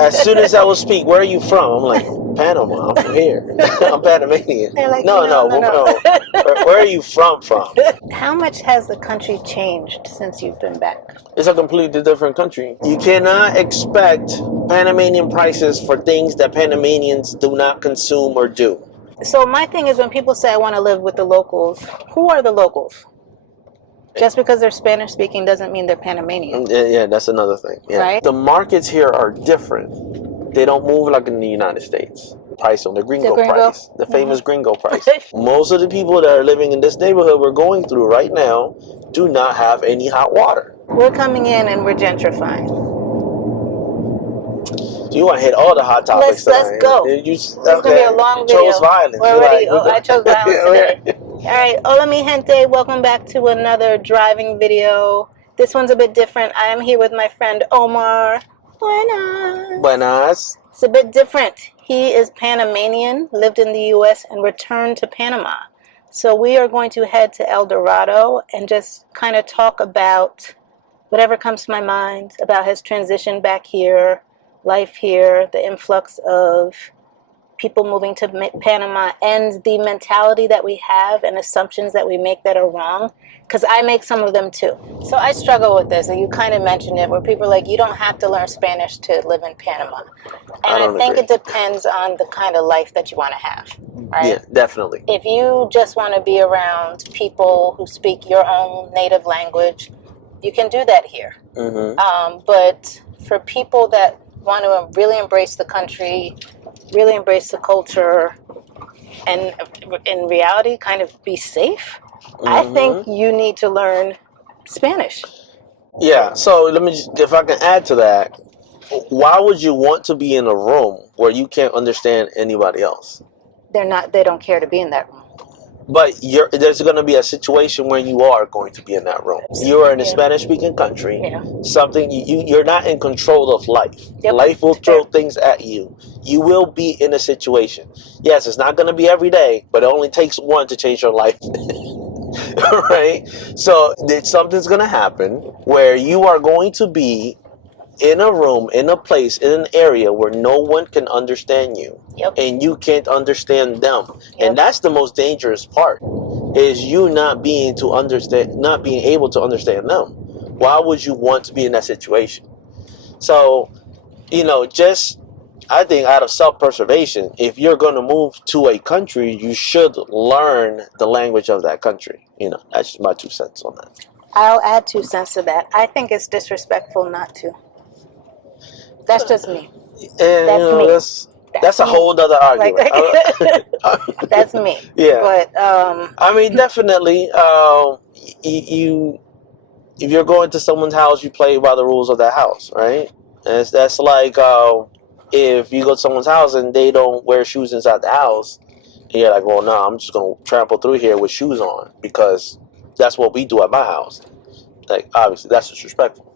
as soon as I would speak, where are you from? I'm like, Panama. I'm from here. I'm Panamanian. They're like, No. Where are you from? How much has the country changed since you've been back? It's a completely different country. You cannot expect Panamanian prices for things that Panamanians do not consume or do. So my thing is, when people say I want to live with the locals, who are the locals? Just because they're Spanish speaking doesn't mean they're Panamanian. Yeah, that's another thing. Yeah. Right? The markets here are different. They don't move like in the United States. Price on the Gringo Price, the famous Gringo Price. Most of the people that are living in this neighborhood we're going through right now do not have any hot water. We're coming in and we're gentrifying. So you want to hit all the hot topics Let's go. It's going to be a long video. Chose violence. I chose violence today. All right, hola mi gente, welcome back to another driving video. This one's a bit different. I am here with my friend Omar. Buenas. It's a bit different. He is Panamanian, lived in the U.S. and returned to Panama. So we are going to head to El Dorado and just kind of talk about whatever comes to my mind about his transition back here, life here, the influx of people moving to Panama, and the mentality that we have and assumptions that we make that are wrong, because I make some of them too. So I struggle with this, and you kind of mentioned it, where people are like, you don't have to learn Spanish to live in Panama. And I think it depends on the kind of life that you want to have, right? Yeah, definitely. If you just want to be around people who speak your own native language, you can do that here. But for people that want to really embrace the country, really embrace the culture, and in reality kind of be safe, I think you need to learn Spanish. Yeah, so if I can add to that, why would you want to be in a room where you can't understand anybody else? They don't care to be in that room. But there's going to be a situation where you are going to be in that room. You are in a Spanish-speaking country. Yeah. Something you're not in control of life. Yep. Life will throw things at you. You will be in a situation. Yes, it's not going to be every day, but it only takes one to change your life. Right? So something's going to happen where you are going to be in a room, in a place, in an area where no one can understand you. Yep. And you can't understand them. Yep. And that's the most dangerous part, is you not being able to understand them. Why would you want to be in that situation? So, I think out of self-preservation, if you're going to move to a country, you should learn the language of that country. That's just my 2 cents on that. I'll add 2 cents to that. I think it's disrespectful not to. That's just me. That's a whole other argument. That's me. Yeah. But I mean, definitely. If you're going to someone's house, you play by the rules of that house, right? And that's like if you go to someone's house and they don't wear shoes inside the house, and you're like, well, no, I'm just gonna trample through here with shoes on because that's what we do at my house. Like, obviously, that's disrespectful.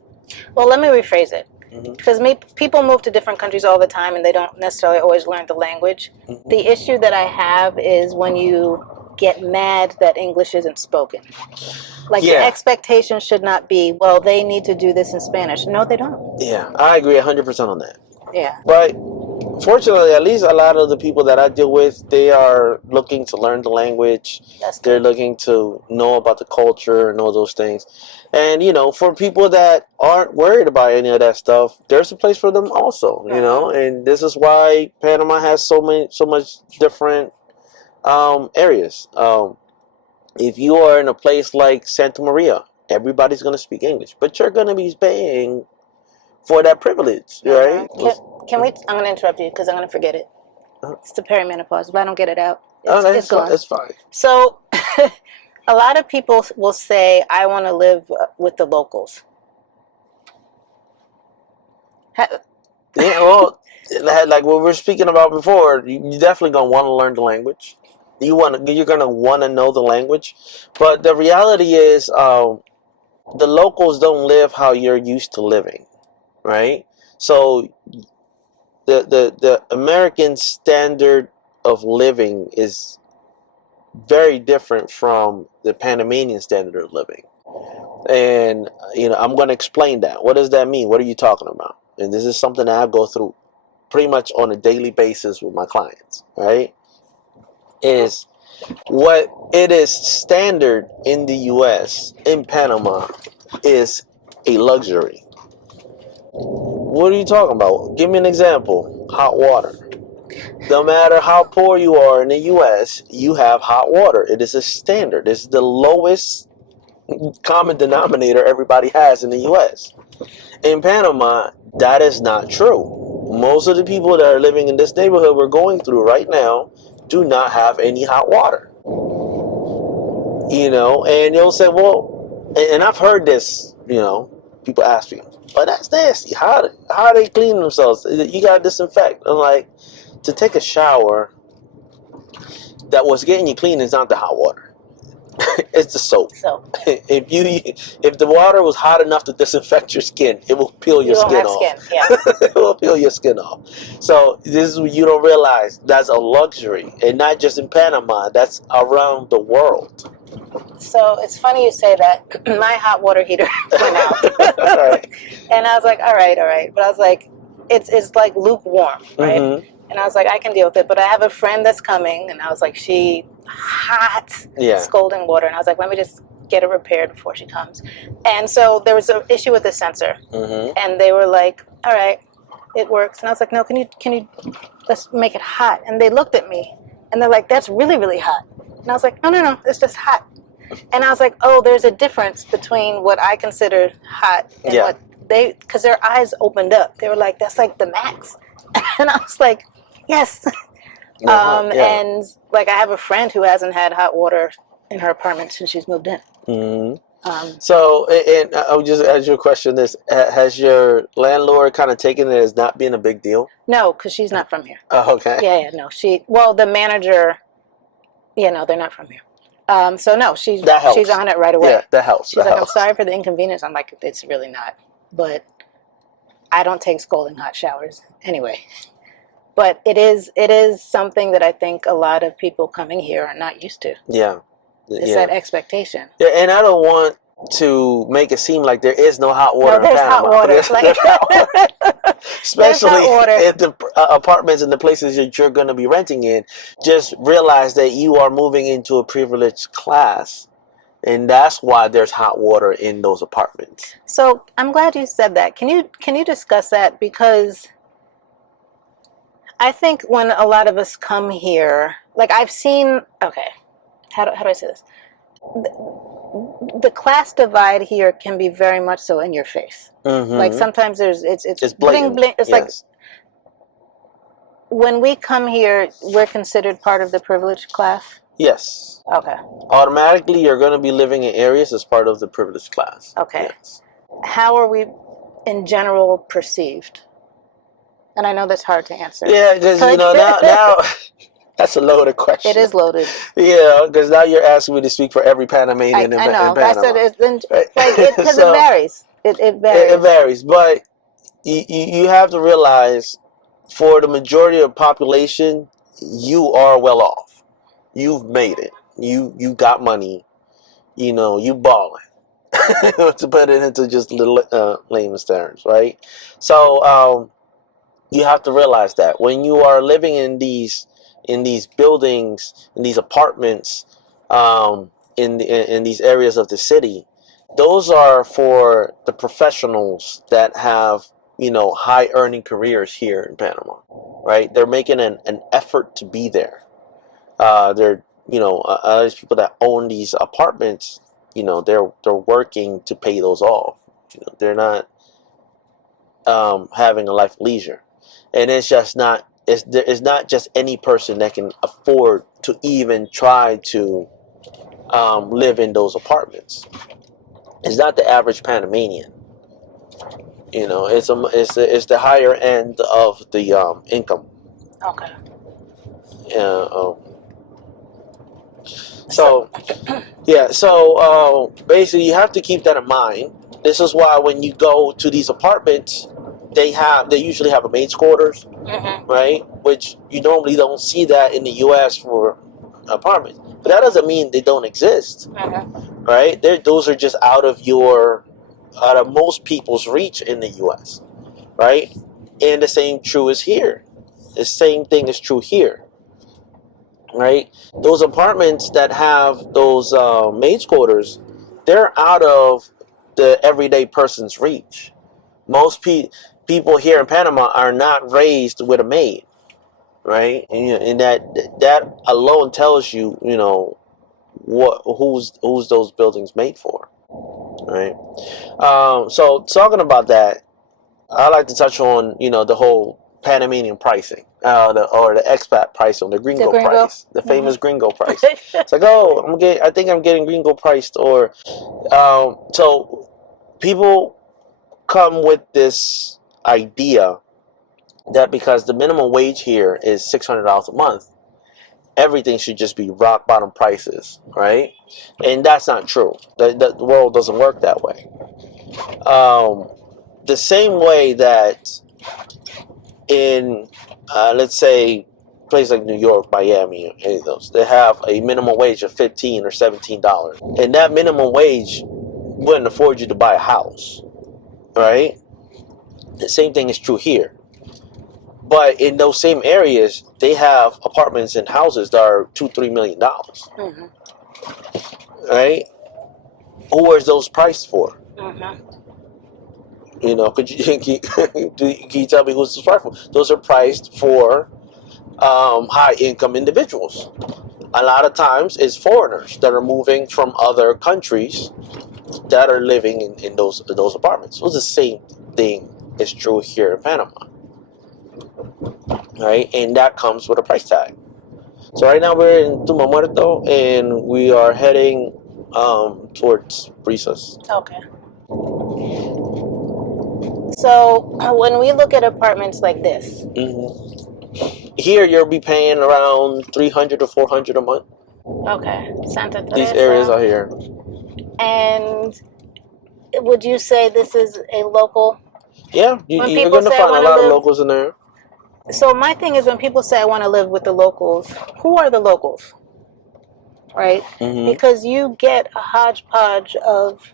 Well, let me rephrase it. Because people move to different countries all the time and they don't necessarily always learn the language. The issue that I have is when you get mad that English isn't spoken. Like, the expectation should not be, well, they need to do this in Spanish. No, they don't. Yeah, I agree 100% on that. Yeah. But fortunately, at least a lot of the people that I deal with, they are looking to learn the language. They're looking to know about the culture and all those things. And, for people that aren't worried about any of that stuff, there's a place for them also, and this is why Panama has so much different areas. If you are in a place like Santa Maria, everybody's going to speak English, but you're going to be paying for that privilege, right? Can we? I'm going to interrupt you because I'm going to forget it. It's the perimenopause. If I don't get it out, it's gone. That's fine. So, a lot of people will say, I want to live with the locals. Yeah, well, like what we were speaking about before, you're definitely going to want to learn the language. You're going to want to know the language. But the reality is, the locals don't live how you're used to living, right? So the American standard of living is very different from the Panamanian standard of living. And, I'm going to explain that. What does that mean? What are you talking about? And this is something that I go through pretty much on a daily basis with my clients, right, is what it is standard in the U.S., in Panama, is a luxury. What are you talking about? Give me an example. Hot water. No matter how poor you are in the U.S., you have hot water. It is a standard. It's the lowest common denominator everybody has in the U.S. In Panama, that is not true. Most of the people that are living in this neighborhood we're going through right now do not have any hot water. You know, and you'll say, well, and I've heard this, you know, people ask me, but that's nasty. How they clean themselves? You got to disinfect. I'm like, to take a shower, that what's getting you clean is not the hot water. It's the soap. If the water was hot enough to disinfect your skin, it will peel your skin off. It will peel your skin off. So this is what you don't realize. That's a luxury, and not just in Panama. That's around the world. So it's funny you say that. My hot water heater went out, Right. and I was like, all right. But I was like, it's like lukewarm, right? Mm-hmm. And I was like, I can deal with it. But I have a friend that's coming, and I was like, hot, scalding water. And I was like, let me just get it repaired before she comes. And so there was an issue with the sensor. Mm-hmm. And they were like, all right, it works. And I was like, no, can you, let's make it hot. And they looked at me, and they're like, that's really, really hot. And I was like, no, it's just hot. And I was like, oh, there's a difference between what I consider hot and what they, because their eyes opened up. They were like, that's like the max. And I was like, yes. And like, I have a friend who hasn't had hot water in her apartment since she's moved in. Mm-hmm. So, and I would just ask you a question: has your landlord kind of taken it as not being a big deal? No, because she's not from here. Oh, okay. Yeah, no. The manager, they're not from here. So no, she's on it right away. Yeah, that helps. She's like, I'm sorry for the inconvenience. I'm like, it's really not. But I don't take scalding hot showers anyway. But it is something that I think a lot of people coming here are not used to. Yeah. It's that expectation. Yeah, and I don't want to make it seem like there is no hot water in Panama. Hot water. There's hot water. Especially in the apartments and the places that you're going to be renting in. Just realize that you are moving into a privileged class. And that's why there's hot water in those apartments. So I'm glad you said that. Can you discuss that? Because I think when a lot of us come here, like I've seen, how do I say this? The class divide here can be very much so in your face. Mm-hmm. Like sometimes it's blatant. Bling. It's like when we come here, we're considered part of the privileged class. Yes. Okay. Automatically, you're going to be living in areas as part of the privileged class. Okay. Yes. How are we, in general, perceived? And I know that's hard to answer. Yeah, because now that's a loaded question. It is loaded. Yeah, because now you're asking me to speak for every Panamanian in Panama. I said because it varies. It varies. It varies, but you have to realize, for the majority of the population, you are well off. You've made it. You got money. You balling. To put it into just little layman's terms, right? So you have to realize that when you are living in these buildings, in these apartments, in these areas of the city, those are for the professionals that have high earning careers here in Panama, right? They're making an effort to be there. They're these people that own these apartments, they're working to pay those off. They're not having a life of leisure, and it's just not. It's not just any person that can afford to even try to live in those apartments. It's not the average Panamanian. It's the higher end of the income. Okay. So basically, you have to keep that in mind. This is why when you go to these apartments, they usually have a maid's quarters, mm-hmm. right? Which you normally don't see that in the U.S. for apartments. But that doesn't mean they don't exist, mm-hmm. right? Those are just out of most people's reach in the U.S., right? And the same true is here. The same thing is true here, right? Those apartments that have those maids quarters, they're out of the everyday person's reach. Most people here in Panama are not raised with a maid, right? And that alone tells you, who's those buildings made for, right? So talking about that, I like to touch on the whole Panamanian pricing, or the expat pricing, the Gringo price, the famous Gringo price. It's like, oh, I think I'm getting Gringo priced, or so people come with this idea that because the minimum wage here is $600 a month, everything should just be rock bottom prices, right? And that's not true. The world doesn't work that way. The same way that in, let's say, places like New York, Miami, any of those, they have a minimum wage of $15 or $17, and that minimum wage wouldn't afford you to buy a house, right? The same thing is true here. But in those same areas, they have apartments and houses that are $2-3 million, right? Who is those priced for? Could you can you tell me who's priced for? Those are priced for high income individuals. A lot of times, it's foreigners that are moving from other countries that are living in those apartments. So the same thing is true here in Panama, right? And that comes with a price tag. So right now we're in Tuma Muerto, and we are heading towards Brisas. Okay. So when we look at apartments like this, here you'll be paying around $300 to $400 a month. Okay, Santa Teresa. These areas are here. And would you say this is a local? Yeah, you're going to find a lot of locals in there. So my thing is, when people say I want to live with the locals, who are the locals? Right? Because you get a hodgepodge of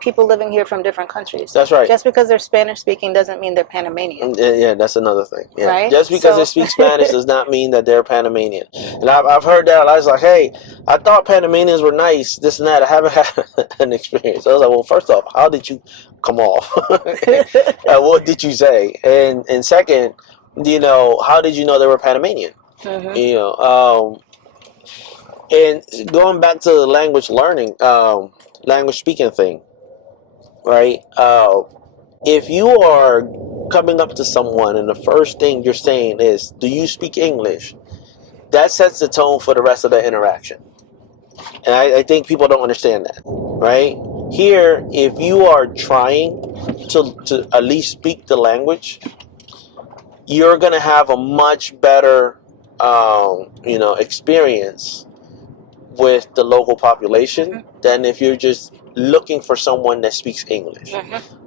people living here from different countries. That's right. Just because they're Spanish speaking doesn't mean they're Panamanian. Yeah, that's another thing. Yeah. Right? Just because they speak Spanish does not mean that they're Panamanian. And I've heard that. I was like, hey, I thought Panamanians were nice, this and that. I haven't had an experience. I was like, well, first off, how did you come off? What did you say? And second, how did you know they were Panamanian? And going back to the language learning, language speaking thing, right? If you are coming up to someone and the first thing you're saying is, do you speak English? That sets the tone for the rest of the interaction. And I think people don't understand that, right? Here, if you are trying to at least speak the language, you're going to have a much better, experience with the local population than if you're just looking for someone that speaks English.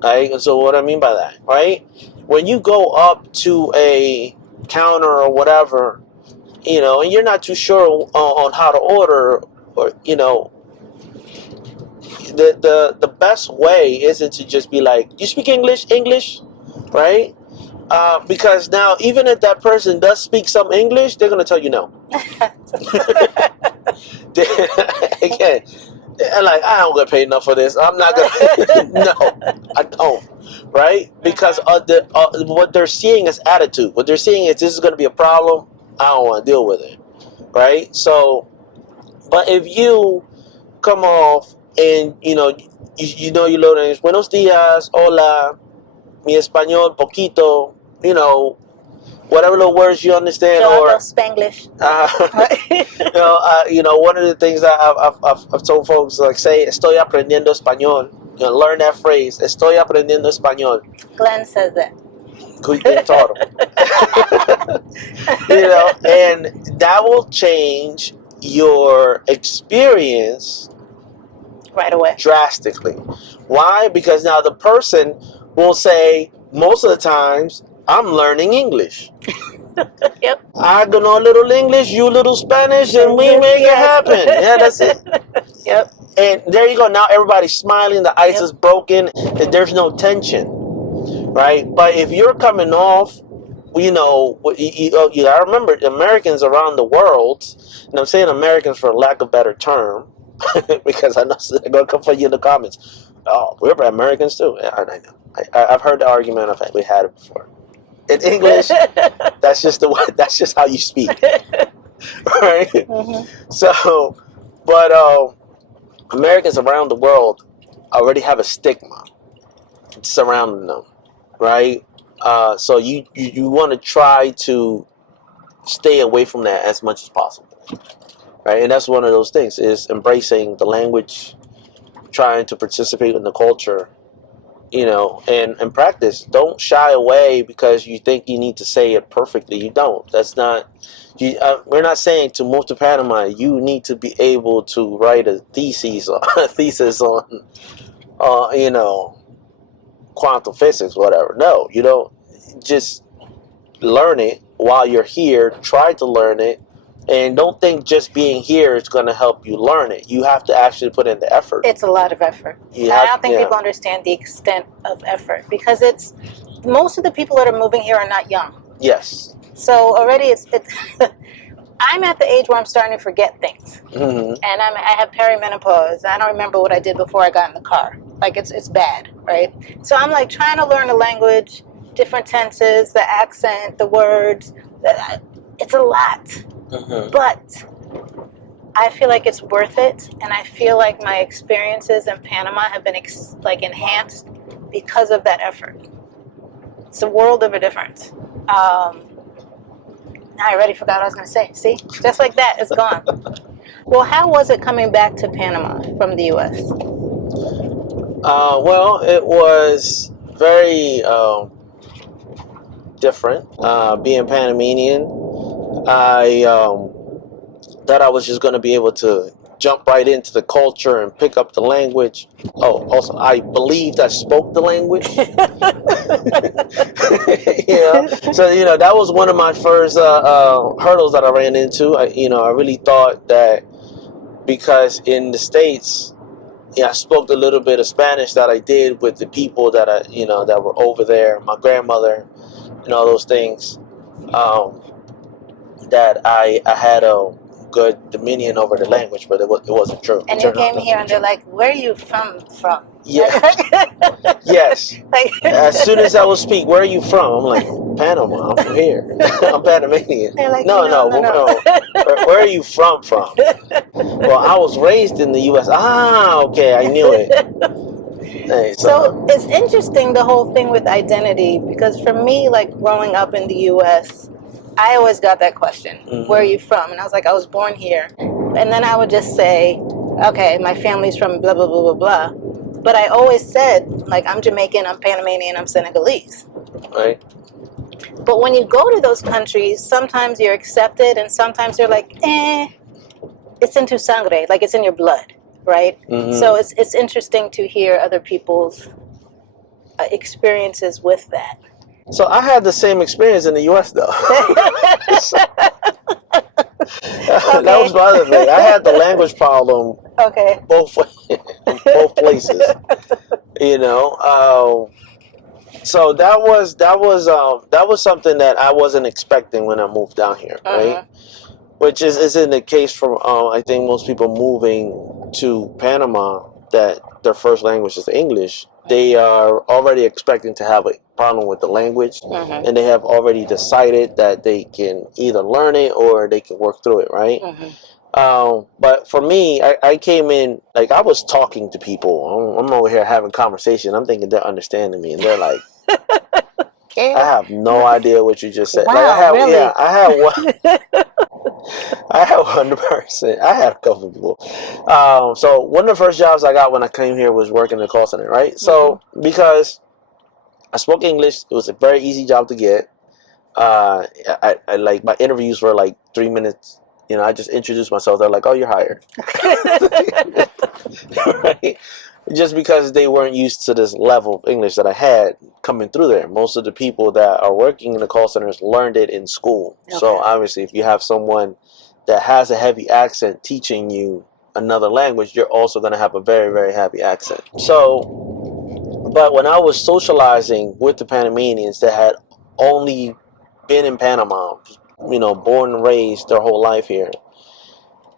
Right? And so what I mean by that, right? When you go up to a counter or whatever, and you're not too sure on how to order, or the best way isn't to just be like, you speak English, right? Because now, even if that person does speak some English, they're going to tell you no. Again, like, I don't get paid enough for this. I'm not gonna. No, I don't. Right? Because what they're seeing is attitude. What they're seeing is, this is going to be a problem. I don't want to deal with it. Right? So, but if you come off and you know your little names, buenos dias, hola, mi español poquito, whatever little words you understand, Yo or hablo Spanglish. One of the things that I've told folks, like, say, estoy aprendiendo español. Learn that phrase, estoy aprendiendo español. Glenn says that. Glenn taught him. And that will change your experience right away, drastically. Why? Because now the person will say, most of the times, I'm learning English. Yep. I know a little English, you little Spanish, and we make it happen. Yeah, that's it. Yep. And there you go. Now everybody's smiling. The ice is broken. And there's no tension, right? But if you're coming off, you know, you gotta remember, Americans around the world, and I'm saying Americans for lack of a better term, because I know they're gonna come for you in the comments. Oh, we're Americans too. I know. I've heard the argument. We had it before. In English, that's just the way. That's just how you speak, right? Mm-hmm. So, but Americans around the world already have a stigma surrounding them, right? So you want to try to stay away from that as much as possible, right? And that's one of those things, is embracing the language, trying to participate in the culture, you know, and practice. Don't shy away because you think you need to say it perfectly. You don't. That's not. We're not saying to move to Panama you need to be able to write a thesis on, you know, quantum physics, whatever. No, you don't. Just learn it while you're here. Try to learn it, and don't think just being here is going to help you learn it. You have to actually put in the effort. It's a lot of effort. I don't think people understand the extent of effort, because it's most of the people that are moving here are not young. Yes. So already it's I'm at the age where I'm starting to forget things, Mm-hmm. and I have perimenopause. I don't remember what I did before I got in the car. Like it's bad, right? So I'm like trying to learn the language, different tenses, the accent, the words. It's a lot, Mm-hmm. but I feel like it's worth it, and I feel like my experiences in Panama have been enhanced because of that effort. It's a world of a difference. Now I already forgot what I was going to say. See? Just like that, it's gone. Well, how was it coming back to Panama from the U.S.? Well, it was very different. Being Panamanian, I thought I was just going to be able to jump right into the culture and pick up the language. Oh, also, I believed I spoke the language. You know? So, you know, that was one of my first hurdles that I ran into. I really thought that because in the States, I spoke a little bit of Spanish that I did with the people that that were over there, my grandmother, and all those things, that I had a good dominion over the language, but it wasn't true. And you came here and they're like, where are you from? Yeah. Yes. As soon as I would speak, where are you from? I'm like, Panama. I'm from here. I'm Panamanian. They're like, no. Where are you from? Well, I was raised in the U.S. Okay, I knew it. Hey, so it's interesting, the whole thing with identity, because for me, like growing up in the U.S., I always got that question, mm-hmm. Where are you from? And I was like, I was born here. And then I would just say, okay, my family's from blah, blah, blah, blah, blah. But I always said, like, I'm Jamaican, I'm Panamanian, I'm Senegalese. Right. But when you go to those countries, sometimes you're accepted and sometimes they're like, it's in tu sangre, like it's in your blood, right? Mm-hmm. So it's interesting to hear other people's experiences with that. So I had the same experience in the U.S. though. Okay. That was my other thing. I had the language problem. Okay. Both places. So that was something that I wasn't expecting when I moved down here, right? Which isn't the case for I think most people moving to Panama that their first language is English. They are already expecting to have a problem with the language, and they have already decided that they can either learn it or they can work through it, right? But for me, I came in, like, I was talking to people. I'm over here having conversation. I'm thinking they're understanding me, and they're like, I have no idea what you just said. Wow, really? Yeah, I had one. I had one person. I had a couple of people. So one of the first jobs I got when I came here was working in the call center, right? So because I spoke English, it was a very easy job to get. I like, my interviews were like 3 minutes. I just introduced myself. They're like, "Oh, you're hired." Right? Just because they weren't used to this level of English that I had coming through there. Most of the people that are working in the call centers learned it in school. Okay. So obviously, if you have someone that has a heavy accent teaching you another language, you're also going to have a very, very heavy accent. So But when I was socializing with the Panamanians that had only been in Panama, born and raised their whole life here,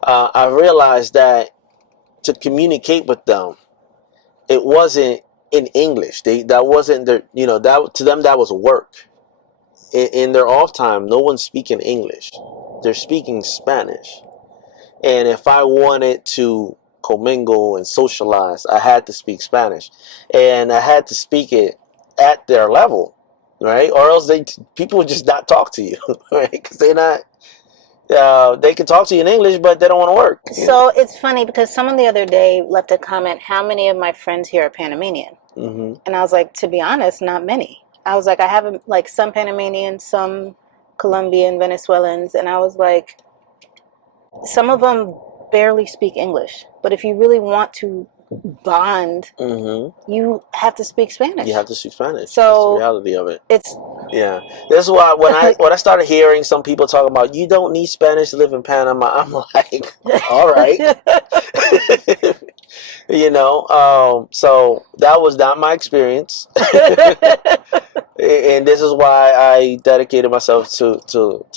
I realized that to communicate with them, it wasn't in English. That wasn't their, that to them that was work. In their off time, no one's speaking English. They're speaking Spanish. And if I wanted to commingle and socialize, I had to speak Spanish, and I had to speak it at their level, right? Or else people would just not talk to you, right? Because they're not. They can talk to you in English, but they don't want to work. So it's funny because someone the other day left a comment, how many of my friends here are Panamanian? Mm-hmm. And I was like, to be honest, not many. I was like, I have like some Panamanian, some Colombian, Venezuelans, and I was like, some of them barely speak English. But if you really want to bond, you have to speak Spanish. You have to speak Spanish. So that's the reality of it. Yeah. That's why when I started hearing some people talking about you don't need Spanish to live in Panama, I'm like, all right. So that was not my experience. And this is why I dedicated myself to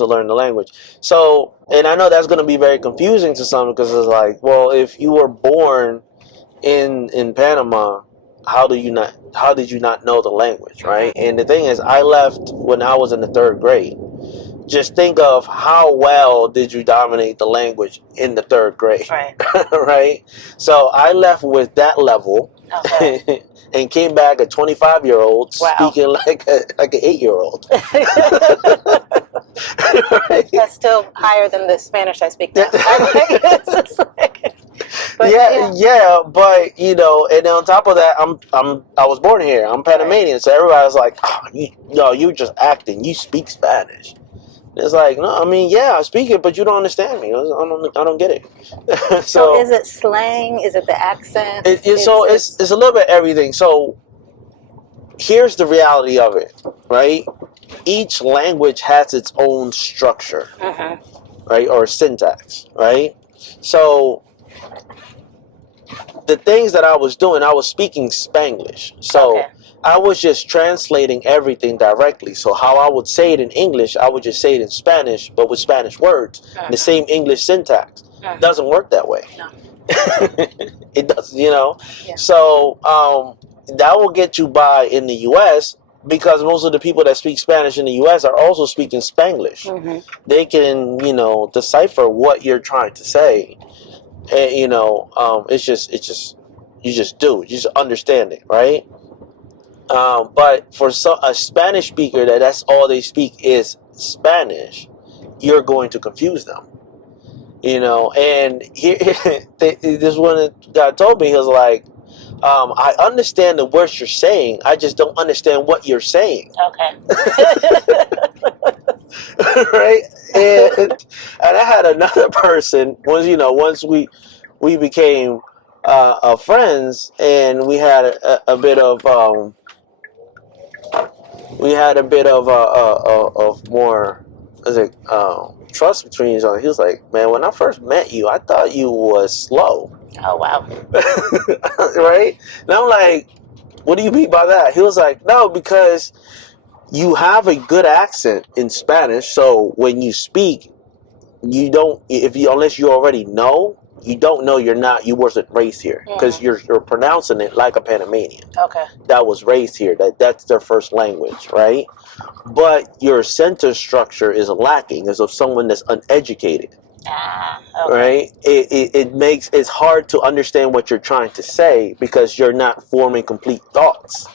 learn the language. So, and I know that's going to be very confusing to some, because it's like, well, if you were born in Panama, how did you not know the language, right? And the thing is, I left when I was in the 3rd grade. Just think of how well did you dominate the language in the 3rd grade, right? Right. So I left with that level, and came back a 25-year-old speaking like an 8-year-old. Right? That's still higher than the Spanish I speak now. But but and then on top of that, I was born here. I'm Panamanian, so everybody's like, oh, you just acting. You speak Spanish. It's like, no, I mean, yeah, I speak it, but you don't understand me. I don't get it. So is it slang? Is it the accent? It's a little bit everything. So here's the reality of it, right? Each language has its own structure, right, or syntax, right? So the things that I was doing, I was speaking Spanglish. So I was just translating everything directly. So how I would say it in English, I would just say it in Spanish, but with Spanish words, the same English syntax. Doesn't work that way. No. It doesn't, Yeah. So that will get you by in the U.S. because most of the people that speak Spanish in the U.S. are also speaking Spanglish. They can, decipher what you're trying to say. And, it's just you just understand it, right? But for a Spanish speaker that's all they speak is Spanish, you're going to confuse them, And here, this one guy told me, he was like, I understand the words you're saying, I just don't understand what you're saying. Okay. Right? And I had another person once we became friends, and we had a bit of more trust between each other. He was like, man, when I first met you, I thought you was slow. Oh, wow. Right? And I'm like, what do you mean by that? He was like, no, because you have a good accent in Spanish, so when you speak, you don't, unless you already know, you don't know you wasn't raised here, because you're pronouncing it like a Panamanian. Okay. That was raised here. That's their first language, right? But your sentence structure is lacking, as of someone that's uneducated. Okay. Right? It's hard to understand what you're trying to say because you're not forming complete thoughts.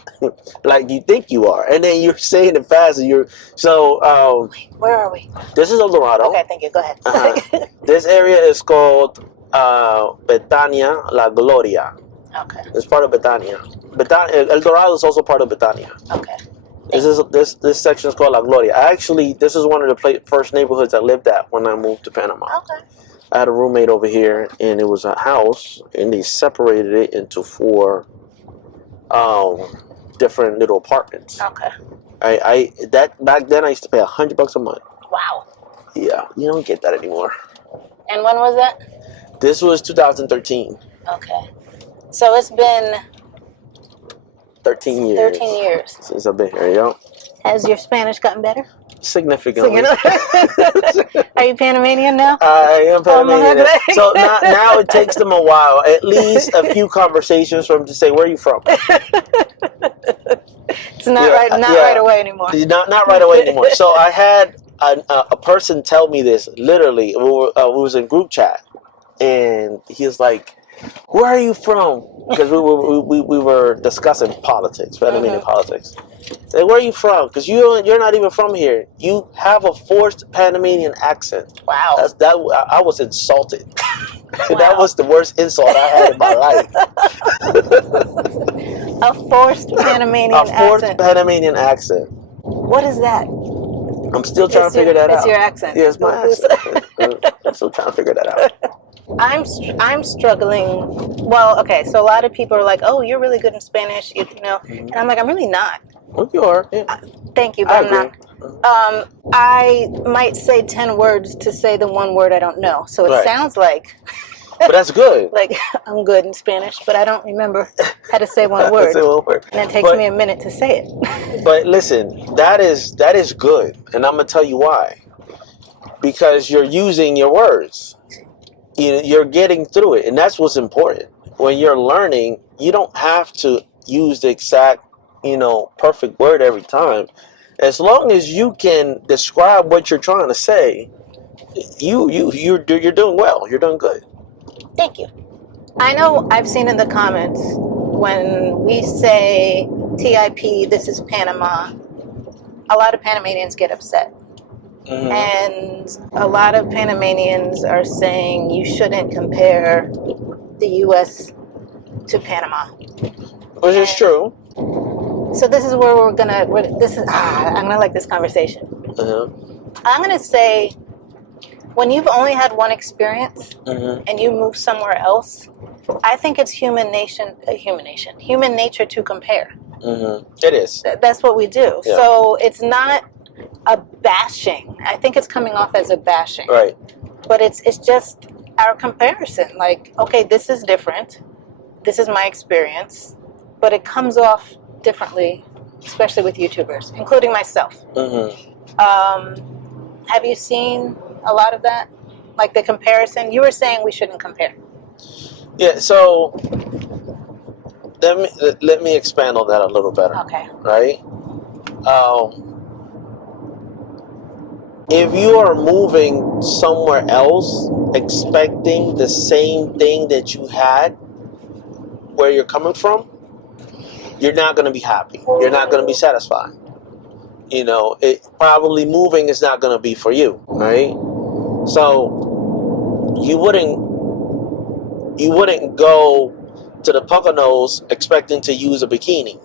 Like you think you are, and then you're saying it fast, and where are we? This is El Dorado. Okay, thank you. Go ahead. This area is called Betania La Gloria. Okay. It's part of Betania. El Dorado is also part of Betania. Okay. This section is called La Gloria. This is one of the first neighborhoods I lived at when I moved to Panama. Okay. I had a roommate over here, and it was a house, and they separated it into 4 different little apartments. Okay. Back then I used to pay $100 a month. Wow. Yeah, you don't get that anymore. And when was that? This was 2013. Okay. So it's been 13 years. 13 years. Since I've been here, yo. Has your Spanish gotten better? Significantly. Are you Panamanian now? I am Panamanian. So now it takes them a while, at least a few conversations from to say, where are you from? It's not right away anymore. Not right away anymore. So I had a person tell me this, literally. We was in group chat, and he was like, where are you from? Because we were discussing politics, Panamanian politics. Like, where are you from? Because you're not even from here. You have a forced Panamanian accent. Wow. I was insulted. Wow. That was the worst insult I had in my life. A forced Panamanian accent. A forced Panamanian accent. What is that? I'm still trying to figure that out. It's your accent. Yeah, it's my accent. I'm still trying to figure that out. I'm struggling. Well, okay, so a lot of people are like, "Oh, you're really good in Spanish," you know, and I'm like, "I'm really not." Well, you are. Yeah. Thank you, but I'm not. I might say 10 words to say the one word I don't know, so it sounds like. But that's good. Like I'm good in Spanish, but I don't remember how to say one word. And it takes me a minute to say it. But listen, that is good, and I'm gonna tell you why. Because you're using your words. You're getting through it, and that's what's important. When you're learning, you don't have to use the exact, perfect word every time. As long as you can describe what you're trying to say, you're doing well. You're doing good. Thank you. I know I've seen in the comments when we say TIP, this is Panama, a lot of Panamanians get upset. Mm-hmm. And a lot of Panamanians are saying you shouldn't compare the U.S. to Panama. Which is true. So this is where I'm gonna like this conversation. I'm gonna say, when you've only had one experience and you move somewhere else, I think it's human nature to compare. It is. That's what we do. Yeah. So it's not a bashing. I think it's coming off as a bashing. Right. But it's just our comparison. Like, okay, this is different. This is my experience. But it comes off differently, especially with YouTubers, including myself. Have you seen a lot of that? Like the comparison? You were saying we shouldn't compare. Yeah, so let me expand on that a little better. Okay. Right? If you are moving somewhere else expecting the same thing that you had where you're coming from, you're not going to be happy. You're not going to be satisfied. Probably moving is not going to be for you, right? So you wouldn't go to the Poconos expecting to use a bikini.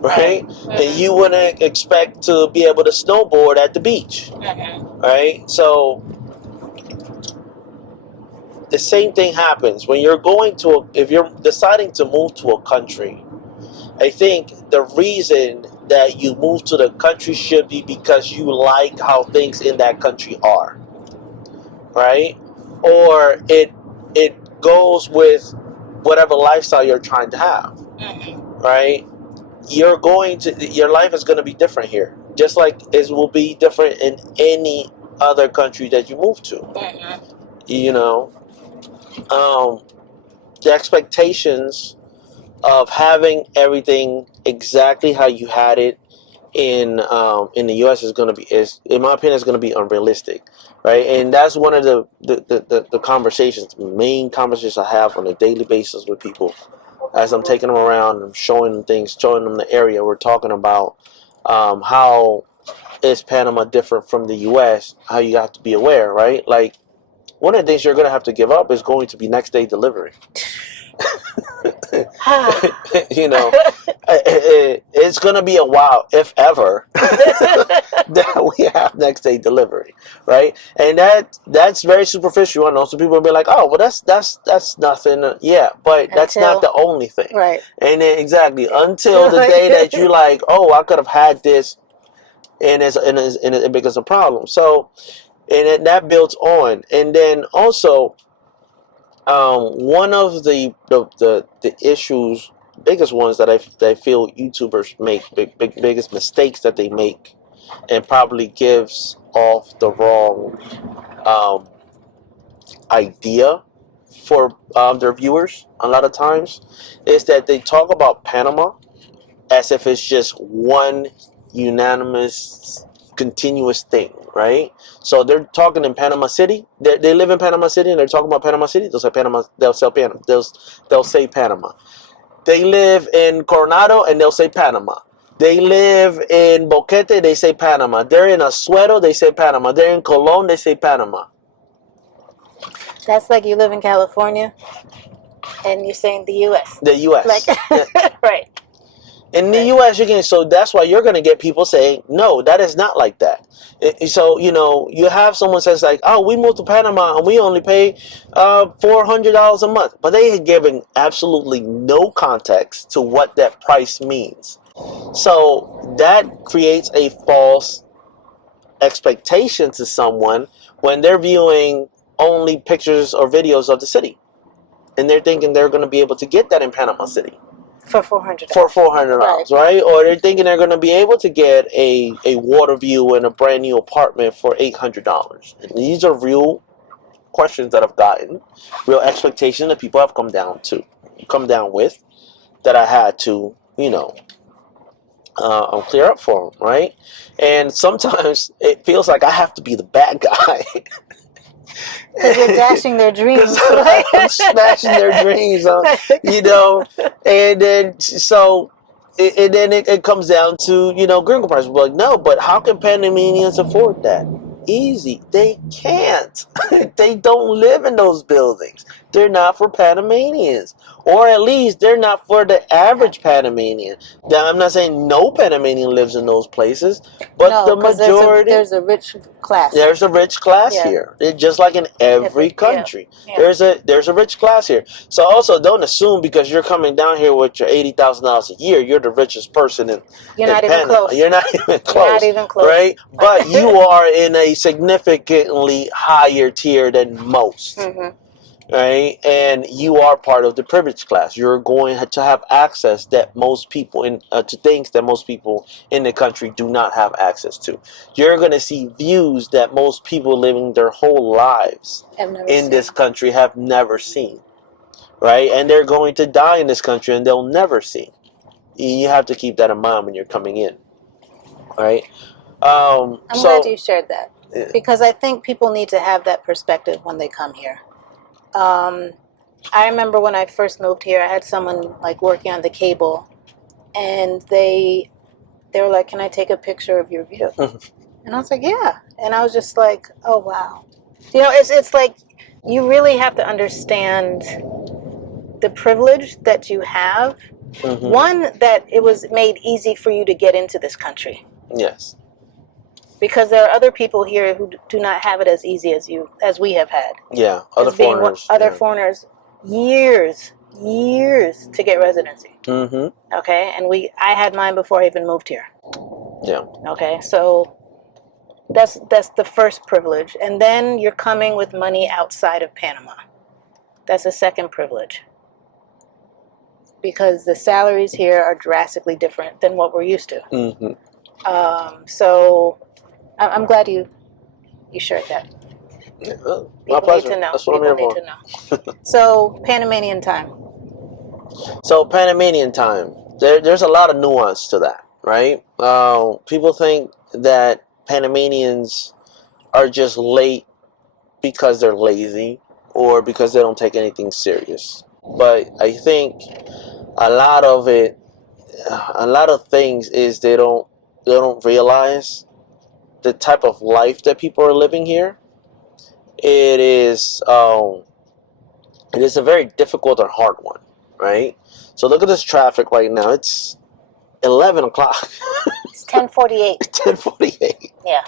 Right? And you wouldn't expect to be able to snowboard at the beach. Right? So the same thing happens when you're if you're deciding to move to a country. I think the reason that you move to the country should be because you like how things in that country are. Right? Or it goes with whatever lifestyle you're trying to have. Right? Your life is going to be different here, just like it will be different in any other country that you move to. The expectations of having everything exactly how you had it in the U.S. in my opinion, is going to be unrealistic, right? And that's one of the conversations, the main conversations I have on a daily basis with people. As I'm taking them around and showing them things, showing them the area, we're talking about how is Panama different from the U.S., how you have to be aware, right? Like, one of the things you're going to have to give up is going to be next day delivery. It's going to be a while, if ever, that we have next day delivery, right? And that's very superficial. I know some people will be like, "Oh, well, that's nothing." Yeah, but that's not the only thing, right? And then, exactly until the day that you like, "Oh, I could have had this," and it becomes a problem. So, and that builds on, and then also. One of the issues biggest ones that I feel YouTubers make, biggest mistakes that they make, and probably gives off the wrong idea for their viewers a lot of times, is that they talk about Panama as if it's just one unanimous continuous thing, right? So they're talking in Panama City. They live in Panama City, and they're talking about Panama City. They'll say Panama. They'll say Panama. They live in Coronado, and they'll say Panama. They live in Boquete, they say Panama. They're in Azuero, they say Panama. They're in Colón, they say Panama. That's like you live in California and you're saying the U.S. The U.S. Like, right. In the U.S., so that's why you're going to get people saying, no, that is not like that. So, you have someone says like, oh, we moved to Panama and we only pay $400 a month. But they are giving absolutely no context to what that price means. So that creates a false expectation to someone when they're viewing only pictures or videos of the city. And they're thinking they're going to be able to get that in Panama City. For $400. For $400, right? Or they're thinking they're going to be able to get a water view in a brand new apartment for $800. And these are real questions that I've gotten, real expectations that people have come down with, that I had to, clear up for them, right? And sometimes it feels like I have to be the bad guy. Because you're dashing their dreams. I'm smashing their dreams, and then it comes down to, Gringo Prices. We're like, no, but how can Panamanians afford that? Easy. They can't. They don't live in those buildings. They're not for Panamanians. Or at least they're not for the average Panamanian. Now, I'm not saying no Panamanian lives in those places, but the majority... There's a rich class. There's a rich class here. Just like in every country. Yeah. There's a rich class here. So also don't assume because you're coming down here with your $80,000 a year, you're the richest person in Panama. You're not even close. You're not even close. Right? But you are in a significantly higher tier than most. Mm-hmm. Right, and you are part of the privileged class. You're going to have access that most people to things that most people in the country do not have access to. You're going to see views that most people living their whole lives in this country have never seen. Right, and they're going to die in this country and they'll never see. You have to keep that in mind when you're coming in. Right. I'm glad you shared that, because I think people need to have that perspective when they come here. I remember when I first moved here, I had someone like working on the cable, and they were like, "Can I take a picture of your view?" And I was like, "Yeah." And I was just like, "Oh wow," it's like you really have to understand the privilege that you have. Mm-hmm. One, that it was made easy for you to get into this country. Yes. Because there are other people here who do not have it as easy as we have had. Yeah, other foreigners, years to get residency. Mm-hmm. Okay, and I had mine before I even moved here. Yeah. Okay, so that's the first privilege, and then you're coming with money outside of Panama. That's the second privilege. Because the salaries here are drastically different than what we're used to. Mm-hmm. So I'm glad you shared that. Yeah, my pleasure. Need to know. That's what I'm here for. So Panamanian time. So Panamanian time. There's a lot of nuance to that, right? People think that Panamanians are just late because they're lazy or because they don't take anything serious. But I think a lot of things is they don't realize the type of life that people are living here. It is a very difficult and hard one, right? So look at this traffic right now. It's 11 o'clock. It's 10:48. 10:48. Yeah.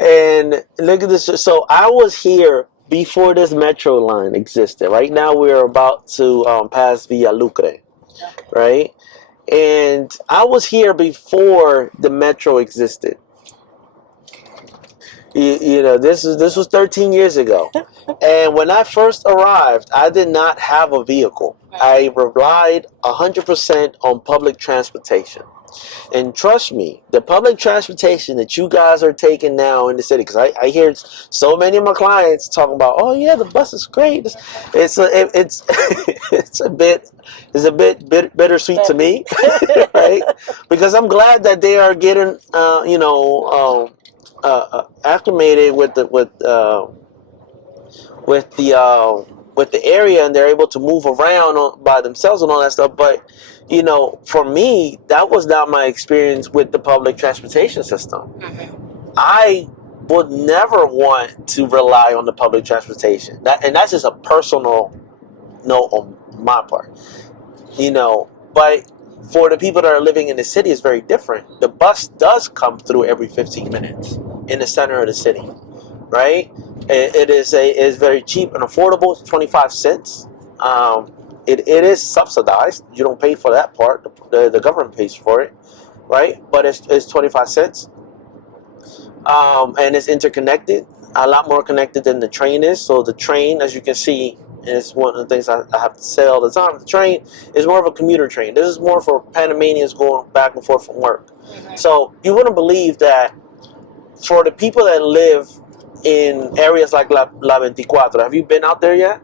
And look at this. So I was here before this metro line existed. Right now we're about to pass Villa Lucre, right? And I was here before the metro existed. You know, this was 13 years ago, and when I first arrived, I did not have a vehicle. I relied 100% on public transportation. And trust me, the public transportation that you guys are taking now in the city, because I hear so many of my clients talking about, oh yeah, the bus is great. It's it's a bit bittersweet to me, right? Because I'm glad that they are getting acclimated with the area, and they're able to move around by themselves and all that stuff. But you know, for me, that was not my experience with the public transportation system. I would never want to rely on the public transportation. And that's just a personal note on my part. You know, but for the people that are living in the city, it's very different. The bus does come through every 15 minutes in the center of the city, right? It is very cheap and affordable. It's 25 cents. It is subsidized. You don't pay for that part. The government pays for it, right? But it's 25 cents. And it's interconnected, a lot more connected than the train is. So the train, as you can see, is one of the things I have to say all the time. The train is more of a commuter train. This is more for Panamanians going back and forth from work. So you wouldn't believe that for the people that live in areas like La 24, have you been out there yet?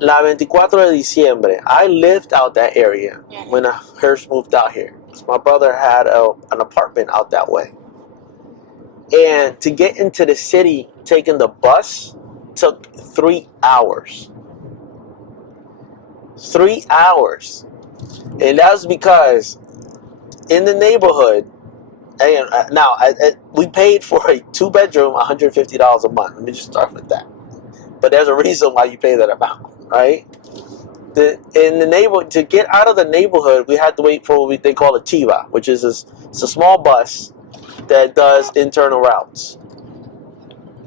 La 24 de Diciembre. I lived out that area when I first moved out here. My brother had an apartment out that way. And to get into the city, taking the bus took 3 hours. 3 hours. And that was because in the neighborhood, and now we paid for a 2-bedroom $150 a month. Let me just start with that. But there's a reason why you pay that amount, right? In the neighborhood, to get out of the neighborhood, we had to wait for what they call a chiva, which is it's a small bus that does internal routes,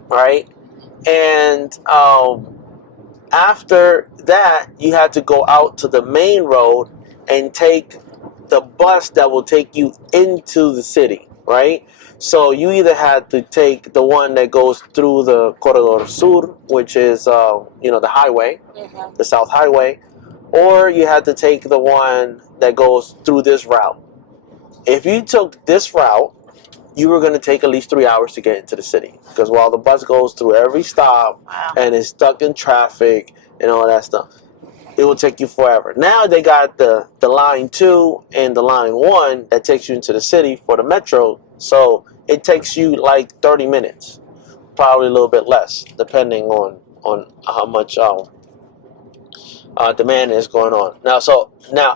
right? And after that, you had to go out to the main road and take the bus that will take you into the city, right? So you either had to take the one that goes through the Corredor Sur, which is the highway, the South Highway, or you had to take the one that goes through this route. If you took this route, you were going to take at least 3 hours to get into the city, because while the bus goes through every stop and is stuck in traffic and all that stuff, it will take you forever. Now they got the line 2 and the line 1 that takes you into the city for the metro, so it takes you like 30 minutes, probably a little bit less, depending on how much demand is going on. Now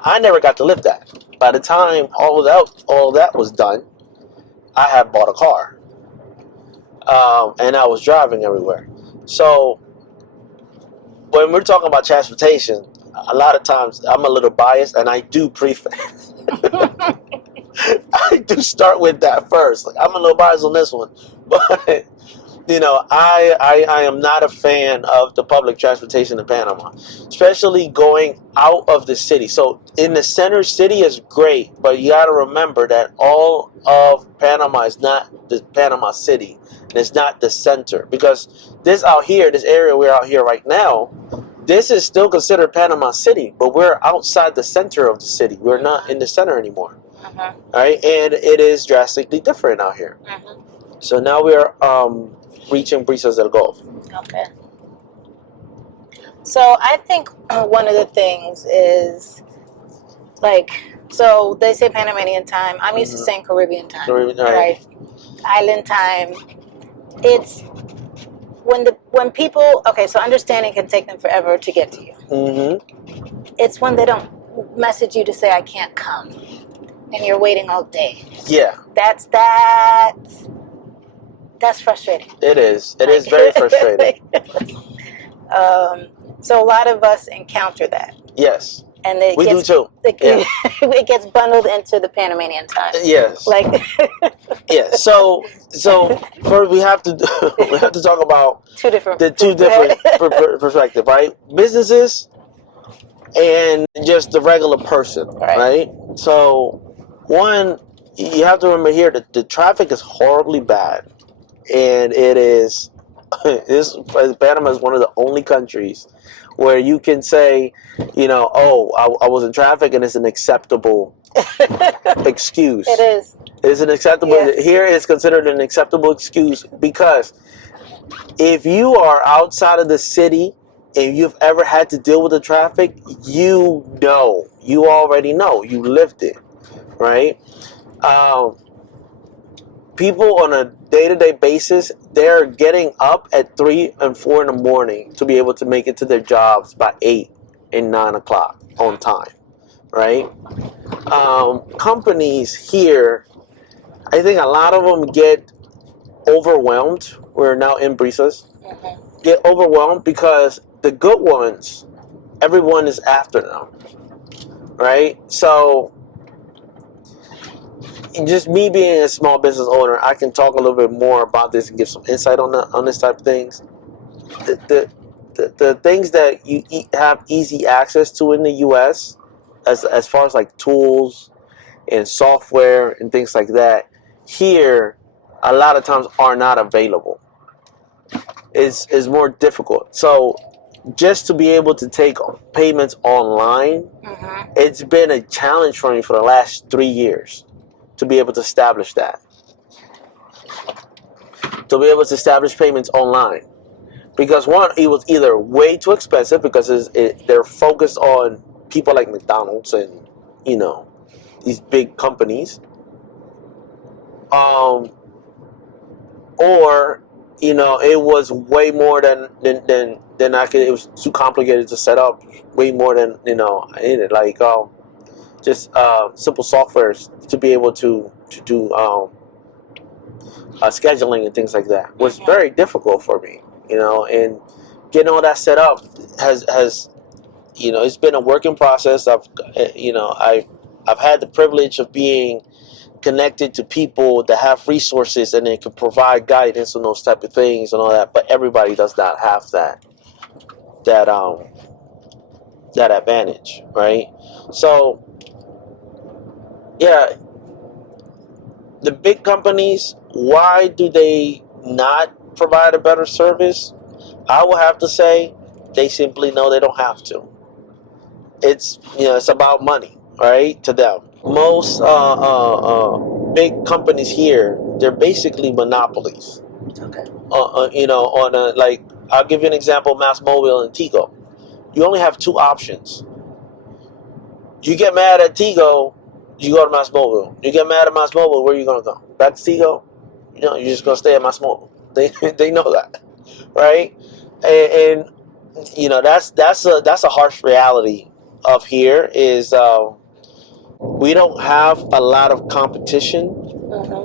I never got to live that. By the time all that was done, I had bought a car, and I was driving everywhere. So when we're talking about transportation, a lot of times I'm a little biased, and I do I do start with that first. Like, I'm a little biased on this one, but I am not a fan of the public transportation in Panama, especially going out of the city. So in the center city is great, but you got to remember that all of Panama is not the Panama City, and it's not the center, because this area we're out here right now, this is still considered Panama City, but we're outside the center of the city. We're not in the center anymore. All right, and it is drastically different out here. So now we're reaching Brisas del Golf. Okay. So I think one of the things is, so they say Panamanian time. I'm used to saying Caribbean time. Right? Island time. It's when people, so understanding can take them forever to get to you. It's when they don't message you to say I can't come, and you're waiting all day. Yeah. That's frustrating. It is. It is very frustrating. So a lot of us encounter that. Yes. And we do too. It gets bundled into the Panamanian time. Yes. Yeah. So first we have to talk about two different perspectives, right? Businesses and just the regular person, right? So one, you have to remember here that the traffic is horribly bad, and it is. Panama is one of the only countries where you can say, oh, I was in traffic, and it's an acceptable excuse. It is. It's an acceptable. Yes. Here it's considered an acceptable excuse because if you are outside of the city and you've ever had to deal with the traffic, you already know, you lived it, right? People on a day-to-day basis, they're getting up at 3 and 4 in the morning to be able to make it to their jobs by 8 and 9 o'clock on time, right? Companies here, I think a lot of them get overwhelmed. We're now in Brisas. Get overwhelmed because the good ones, everyone is after them, right? So just me being a small business owner, I can talk a little bit more about this and give some insight on this type of things. The things that you have easy access to in the U.S. as far as like tools and software and things like that, here a lot of times are not available. It's more difficult. So just to be able to take payments online, it's been a challenge for me for the last 3 years to be able to establish that. To be able to establish payments online. Because one, it was either way too expensive because they're focused on people like McDonald's and, these big companies. Or, it was way more than I could, it was too complicated to set up, way more than, I needed. Like, just simple softwares to be able to do scheduling and things like that was very difficult for me, and getting all that set up has it's been a working process. I've had the privilege of being connected to people that have resources and they can provide guidance on those type of things and all that, but everybody does not have that advantage, right? So yeah, the big companies, why do they not provide a better service? I will have to say they simply know they don't have to. It's it's about money, right? To them, most big companies here, they're basically monopolies. Okay. On a, like, I'll give you an example: Mass Mobile and Tigo. You only have two options. You get mad at Tigo, you go to Mass Mobile. You get mad at Mass Mobile, where are you gonna go? Back to Tigo? You're just gonna stay at Mass Mobile. They know that, right? And that's a harsh reality of here. Is we don't have a lot of competition.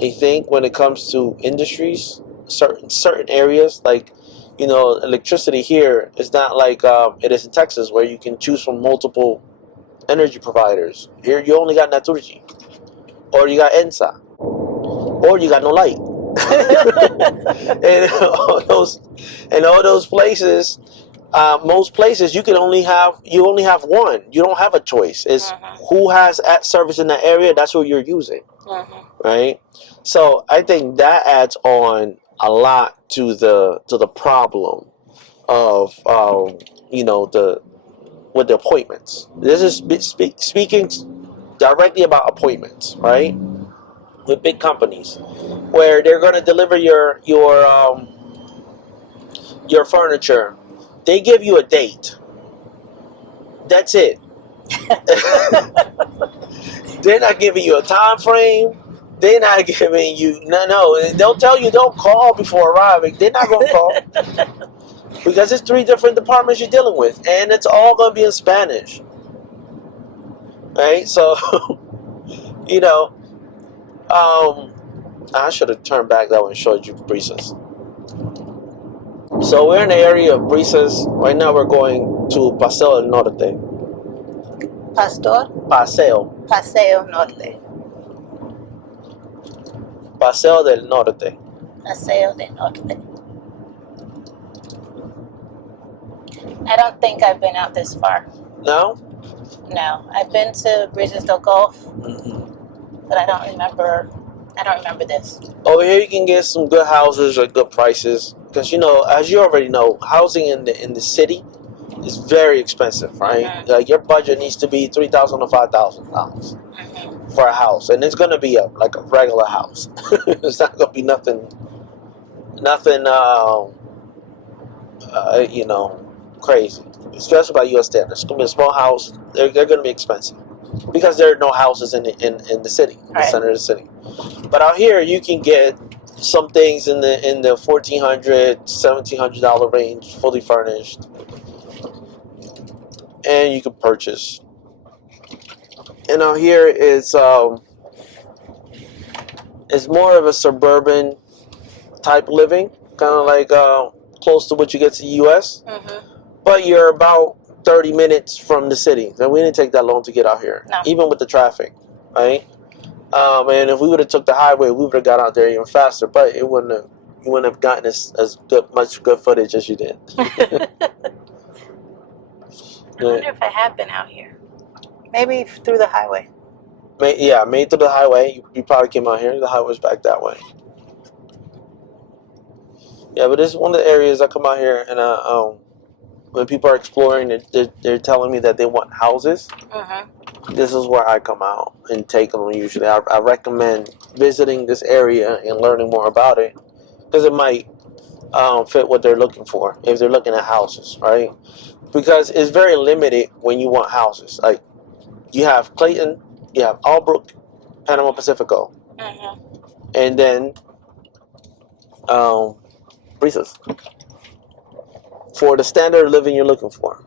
I think when it comes to industries, certain areas like electricity here is not like it is in Texas, where you can choose from multiple energy providers. Here you only got Naturgy, or you got ENSA, or you got no light. And all those places, most places you only have one. You don't have a choice. It's who has service in that area. That's what you're using, right? So I think that adds on a lot to the problem of with the appointments. This is speaking directly about appointments, right? With big companies, where they're going to deliver your furniture. They give you a date. That's it. They're not giving you a time frame. They're not giving you no. They'll tell you don't call before arriving. They're not going to call because it's 3 different departments you're dealing with, and it's all going to be in Spanish, right? So I should have turned back that one and showed you Brisas. So we're in the area of Brisas. Right now we're going to Paseo del Norte. Paseo Norte. Paseo del Norte. Paseo del Norte. I don't think I've been out this far. No? No. I've been to Brisas del Golf. but I don't remember this. Over here, you can get some good houses at good prices. Because, as you already know, housing in the city is very expensive, right? Mm-hmm. Like, your budget needs to be $3,000 to $5,000 Mm-hmm. for a house. And it's going to be like a regular house. It's not going to be nothing, crazy. Especially by U.S. standards. It's going to be a small house. They're going to be expensive. Because there are no houses in the city, in the center of the city. But out here, you can get some things in the $1,400, $1,700 range, fully furnished, and you can purchase. And out here is more of a suburban type living, kind of like close to what you get to the U.S. Mm-hmm. But you're about 30 minutes from the city. So we didn't take that long to get out here, even with the traffic, right? And if we would have took the highway, we would have got out there even faster. But you wouldn't have gotten as much good footage as you did. I wonder if I have been out here. Maybe through the highway. Made through the highway. You probably came out here. The highway's back that way. Yeah, but this is one of the areas I come out here and when people are exploring, they're telling me that they want houses. Mm-hmm. This is where I come out and take them usually. I recommend visiting this area and learning more about it because it might fit what they're looking for if they're looking at houses, right? Because it's very limited when you want houses. Like, you have Clayton, you have Albrook, Panama Pacifico, and then Brisas for the standard of living you're looking for.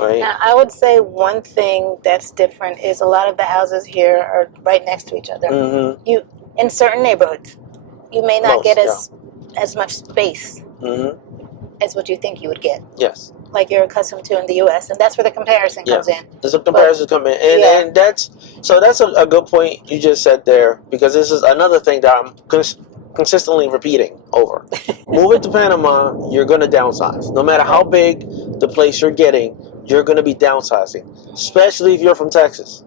Right. Now, I would say one thing that's different is a lot of the houses here are right next to each other. Mm-hmm. You, in certain neighborhoods, you may not get as much space as what you think you would get. Yes. Like you're accustomed to in the U.S., and that's where the comparison comes in. There's a comparison coming in, and that's a good point you just said there, because this is another thing that I'm consistently repeating over. Moving to Panama, you're going to downsize. No matter how big the place you're getting, you're going to be downsizing, especially if you're from Texas.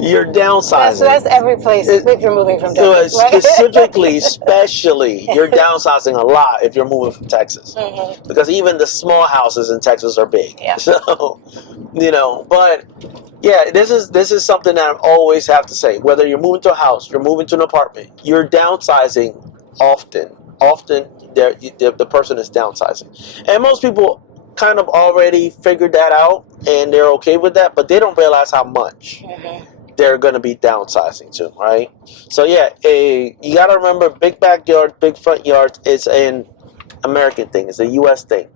You're downsizing. That's every place if you're moving from Texas. Specifically, especially, you're downsizing a lot if you're moving from Texas. Mm-hmm. Because even the small houses in Texas are big. Yeah. So, but yeah, this is something that I always have to say. Whether you're moving to a house, you're moving to an apartment, you're downsizing often. Often, the person is downsizing. And most people kind of already figured that out and they're okay with that, but they don't realize how much they're going to be downsizing to, right? So yeah, you got to remember, big backyard, big front yards is an American thing. It's a U.S. thing.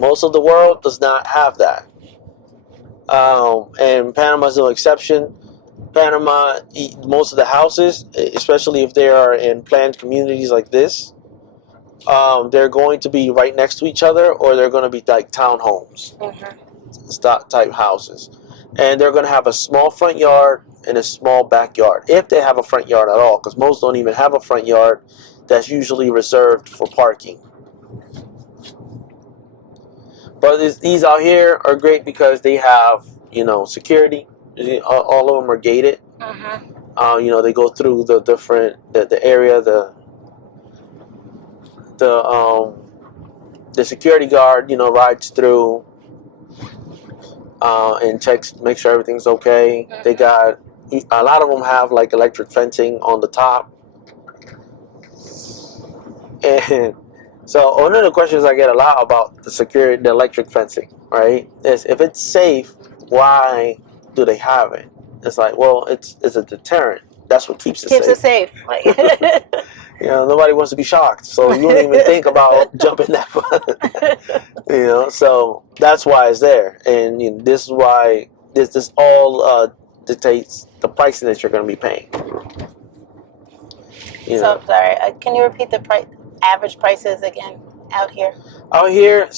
Most of the world does not have that. And Panama's no exception. Panama, most of the houses, especially if they are in planned communities like this, they're going to be right next to each other, or they're going to be like townhomes, type houses, and they're going to have a small front yard and a small backyard, if they have a front yard at all, because most don't even have a front yard. That's usually reserved for parking. But these out here are great because they have, security. All of them are gated. They go through the different the area, the security guard, rides through and checks, make sure everything's okay. They got a lot of them have like electric fencing on the top, and so one of the questions I get a lot about the electric fencing, right, is if it's safe, why do they have it? It's like, well, it's a deterrent. That's what keeps it safe. Nobody wants to be shocked, so you don't even think about jumping that far. So that's why it's there, and this is why this all dictates the pricing that you're going to be paying. So sorry, can you repeat the average prices again out here? Out here,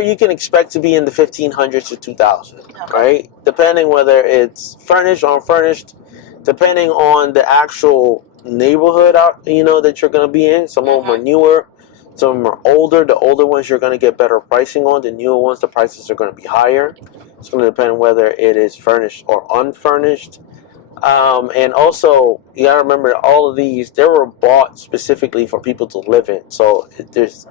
you can expect to be in the $1,500 to $2,000, right? Depending whether it's furnished or unfurnished, depending on the actual neighborhood that you're going to be in. Some of them are newer, some of them are older. The older ones you're going to get better pricing on. The newer ones, the prices are going to be higher. It's going to depend whether it is furnished or unfurnished. And also, you got to remember, all of these, they were bought specifically for people to live in. So there's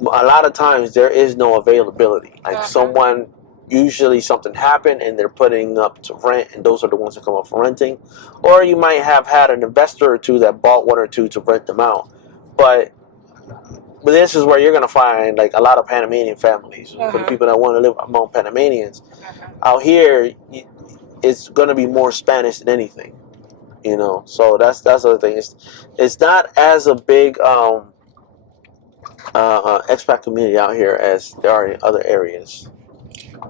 a lot of times there is no availability. Like someone, usually something happened and they're putting up to rent, and those are the ones that come up for renting. Or you might have had an investor or two that bought one or two to rent them out. But this is where you're going to find like a lot of Panamanian families. For the people that want to live among Panamanians. Out here, it's going to be more Spanish than anything. You know, so that's the other thing. It's not as a big expat community out here as there are in other areas.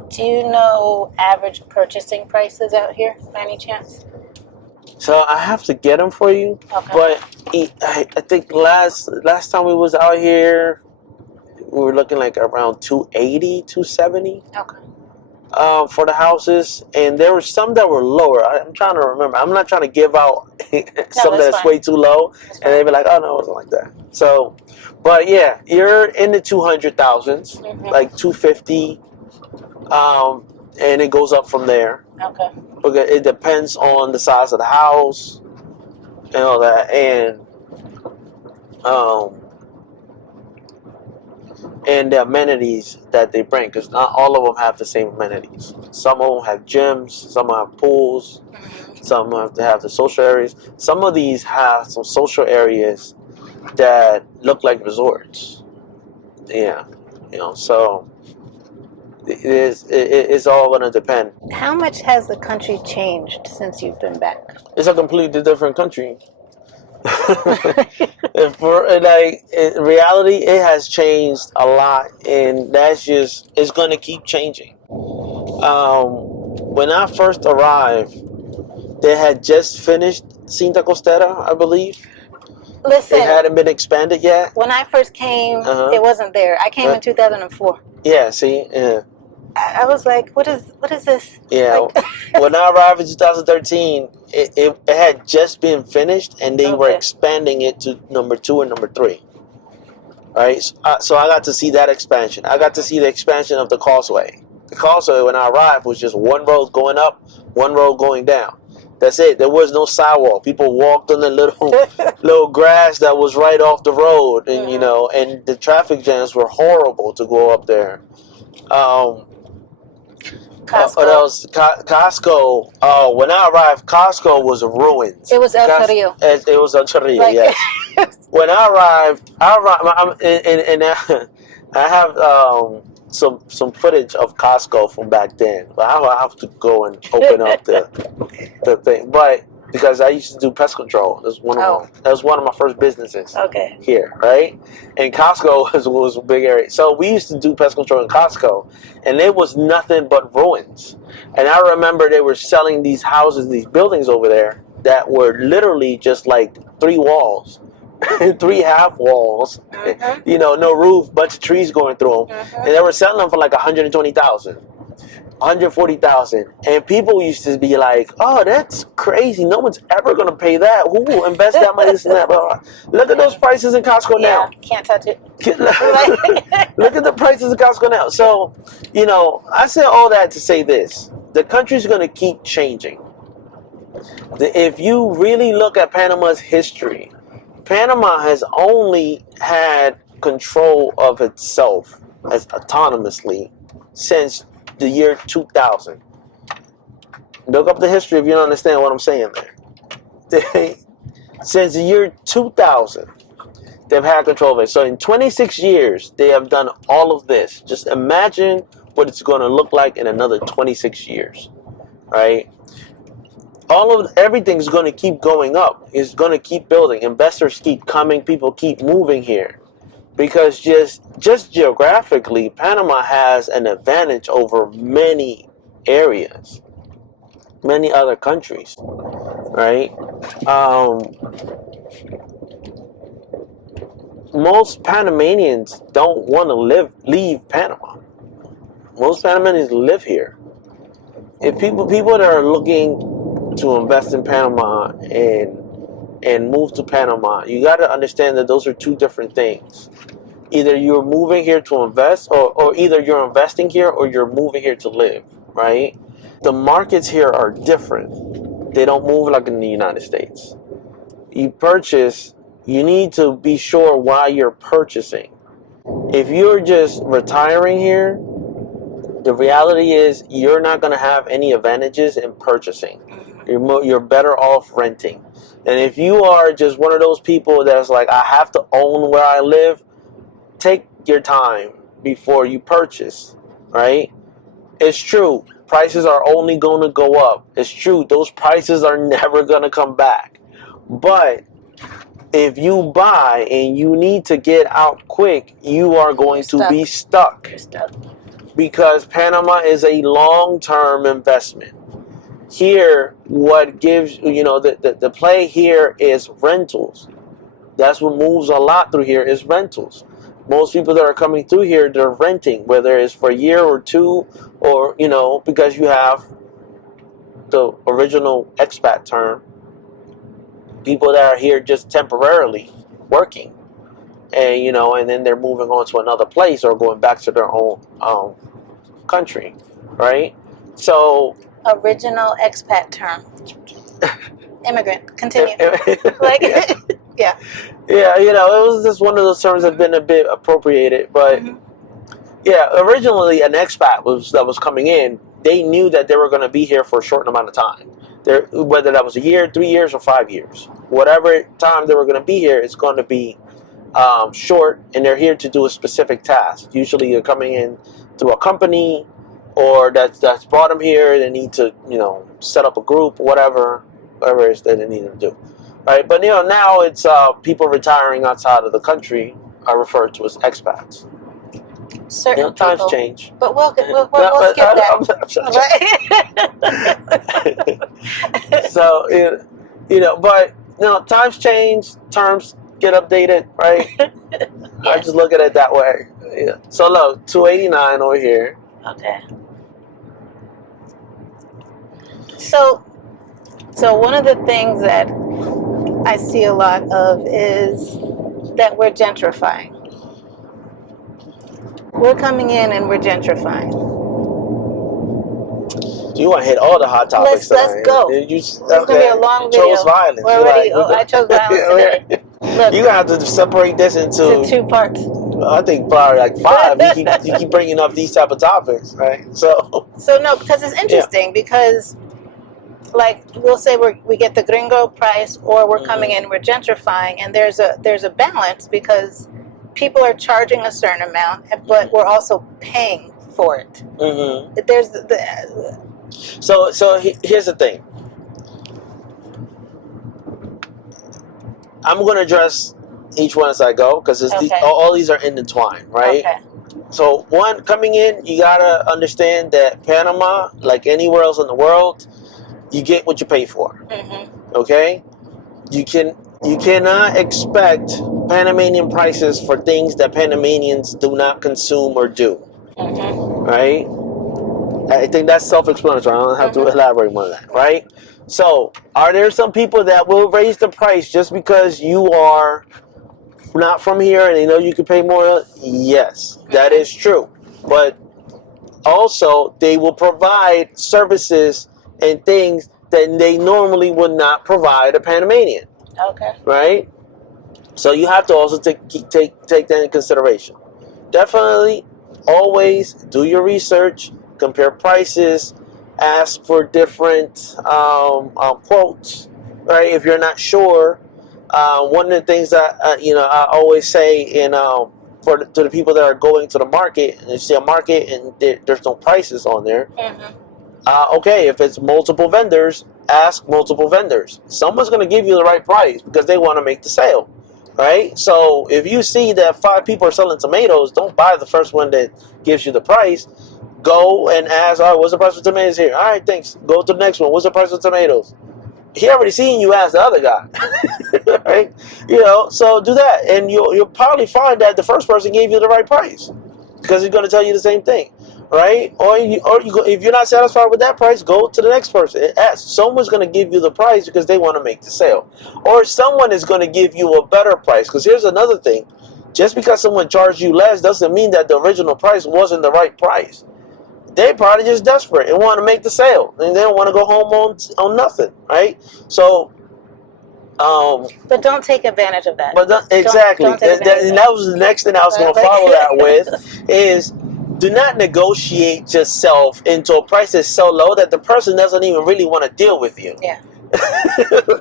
Do you know average purchasing prices out here, by any chance? So I have to get them for you. Okay. But I think last time we was out here, we were looking like around 280, 270. Okay. For the houses, and there were some that were lower. I'm trying to remember. I'm not trying to give out some that's way too low, and they'd be like, "Oh no, it wasn't like that." So, but yeah, you're in the 200,000s, like 250, and it goes up from there. Okay. Because it depends on the size of the house and all that, and the amenities that they bring, because not all of them have the same amenities. Some of them have gyms, some have pools, some have to have the social areas. Some of these have some social areas that look like resorts. Yeah, you know, so it's all going to depend. How much has the country changed since you've been back? It's a completely different country. In reality, it has changed a lot, and it's going to keep changing. When I first arrived, they had just finished Cinta Costera, I believe. Listen, it hadn't been expanded yet. When I first came, it wasn't there. I came in 2004. Yeah, see, yeah. I was like, what is this? Yeah, like, when I arrived in 2013, it had just been finished, and they were expanding it to number 2 and number 3. Right, so I got to see that expansion. I got to see the expansion of the causeway. The causeway, when I arrived, was just one road going up, one road going down. That's it. There was no sidewalk. People walked on the little grass that was right off the road, and you know, and the traffic jams were horrible to go up there. Costco. What else? Costco. Oh, when I arrived, Costco was ruins. It was El Chorrillo. It was El Chorrillo, like, yes. When I arrived, and I have some footage of Costco from back then. But I have to go and open up the thing. But because I used to do pest control. That was one of my first businesses. Here, right? And Costco was a big area. So we used to do pest control in Costco, and it was nothing but ruins. And I remember they were selling these houses, these buildings over there that were literally just like 3 walls. 3 half walls, you know, no roof, bunch of trees going through them, and they were selling them for like 120,000, 140,000, and people used to be like, "Oh, that's crazy! No one's ever gonna pay that. Who will invest that money in that?" Look at those prices in Costco now. Can't touch it. Look at the prices in Costco now. So, you know, I said all that to say this: the country's gonna keep changing. If you really look at Panama's history, Panama has only had control of itself as autonomously since the year 2000. Look up the history if you don't understand what I'm saying there. Since the year 2000, they've had control of it. So in 26 years, they have done all of this. Just imagine what it's going to look like in another 26 years, right? Everything's going to keep going up. It's going to keep building. Investors keep coming. People keep moving here. Because just geographically, Panama has an advantage over many areas, many other countries, right? Most Panamanians don't want to leave Panama. Most Panamanians live here. If people that are looking to invest in Panama and move to Panama, you got to understand that those are 2 different things. Either you're moving here to invest, or either you're investing here or you're moving here to live, right? The markets here are different. They don't move like in the United States. You purchase, you need to be sure why you're purchasing. If you're just retiring here, the reality is you're not going to have any advantages in purchasing. You're better off renting. And if you are just one of those people that's like, I have to own where I live, take your time before you purchase, right? It's true. Prices are only going to go up. It's true. Those prices are never going to come back. But if you buy and you need to get out quick, you are going to be stuck. You're stuck. Because Panama is a long-term investment. Here, what gives, the play here is rentals. That's what moves a lot through here is rentals. Most people that are coming through here, they're renting, whether it's for a year or two, or, because you have the original expat term, people that are here just temporarily working. And, and then they're moving on to another place or going back to their own country, right? So original expat term. Immigrant. Continue. Yeah. Yeah, it was just one of those terms that have been a bit appropriated, but yeah, originally an expat that was coming in, they knew that they were going to be here for a short amount of time. Whether that was a year, 3 years, or 5 years, whatever time they were going to be here, it's going to be short, and they're here to do a specific task. Usually, you're coming in through a company, or that's brought them here. They need to, set up a group, whatever it is that they need to do, right? But now it's people retiring outside of the country are referred to as expats. Certain times people. Change. But we'll skip that. So but times change, terms get updated, right? I just look at it that way. Yeah. So look, 289 over here. Okay. So one of the things that I see a lot of is that we're gentrifying. We're coming in and we're gentrifying. You want to hit all the hot topics Let's go. It's going to be a long video. Chose violence. I chose violence today. Look, you're going to have to separate this into 2 parts. I think probably like 5. you keep bringing up these type of topics, right? So no, because it's interesting because, like, we'll say we get the Gringo price, or we're coming in, we're gentrifying, and there's a balance because people are charging a certain amount, but we're also paying for it. There's So here's the thing. I'm going to address each one as I go because all these are intertwined, right? Okay. So one, coming in, you got to understand that Panama, like anywhere else in the world, you get what you pay for. Okay? You cannot expect Panamanian prices for things that Panamanians do not consume or do. Right? I think that's self-explanatory. I don't have to elaborate more on that, right? So, are there some people that will raise the price just because you are not from here and they know you can pay more? Yes, that is true. But also, they will provide services and things that they normally would not provide a Panamanian. Okay. Right? So you have to also take that into consideration. Definitely, always do your research, compare prices, ask for different quotes. Right? If you're not sure, one of the things that I always say to the people that are going to the market, and you see a market and there's no prices on there. Okay, if it's multiple vendors, ask multiple vendors. Someone's going to give you the right price because they want to make the sale, right? So if you see that 5 people are selling tomatoes, don't buy the first one that gives you the price. Go and ask, all right, what's the price of tomatoes here? All right, thanks. Go to the next one. What's the price of tomatoes? He already seen you ask the other guy, right? So do that, and you'll probably find that the first person gave you the right price because he's going to tell you the same thing. Right? Or you go, if you're not satisfied with that price, go to the next person. Someone's going to give you the price because they want to make the sale. Or someone is going to give you a better price. Because here's another thing. Just because someone charged you less doesn't mean that the original price wasn't the right price. They probably just desperate and want to make the sale, and they don't want to go home on nothing, right? So, but don't take advantage of that. but exactly, don't take advantage and of that was the next thing I was going to follow that with is do not negotiate yourself into a price that's so low that the person doesn't even really want to deal with you. Yeah.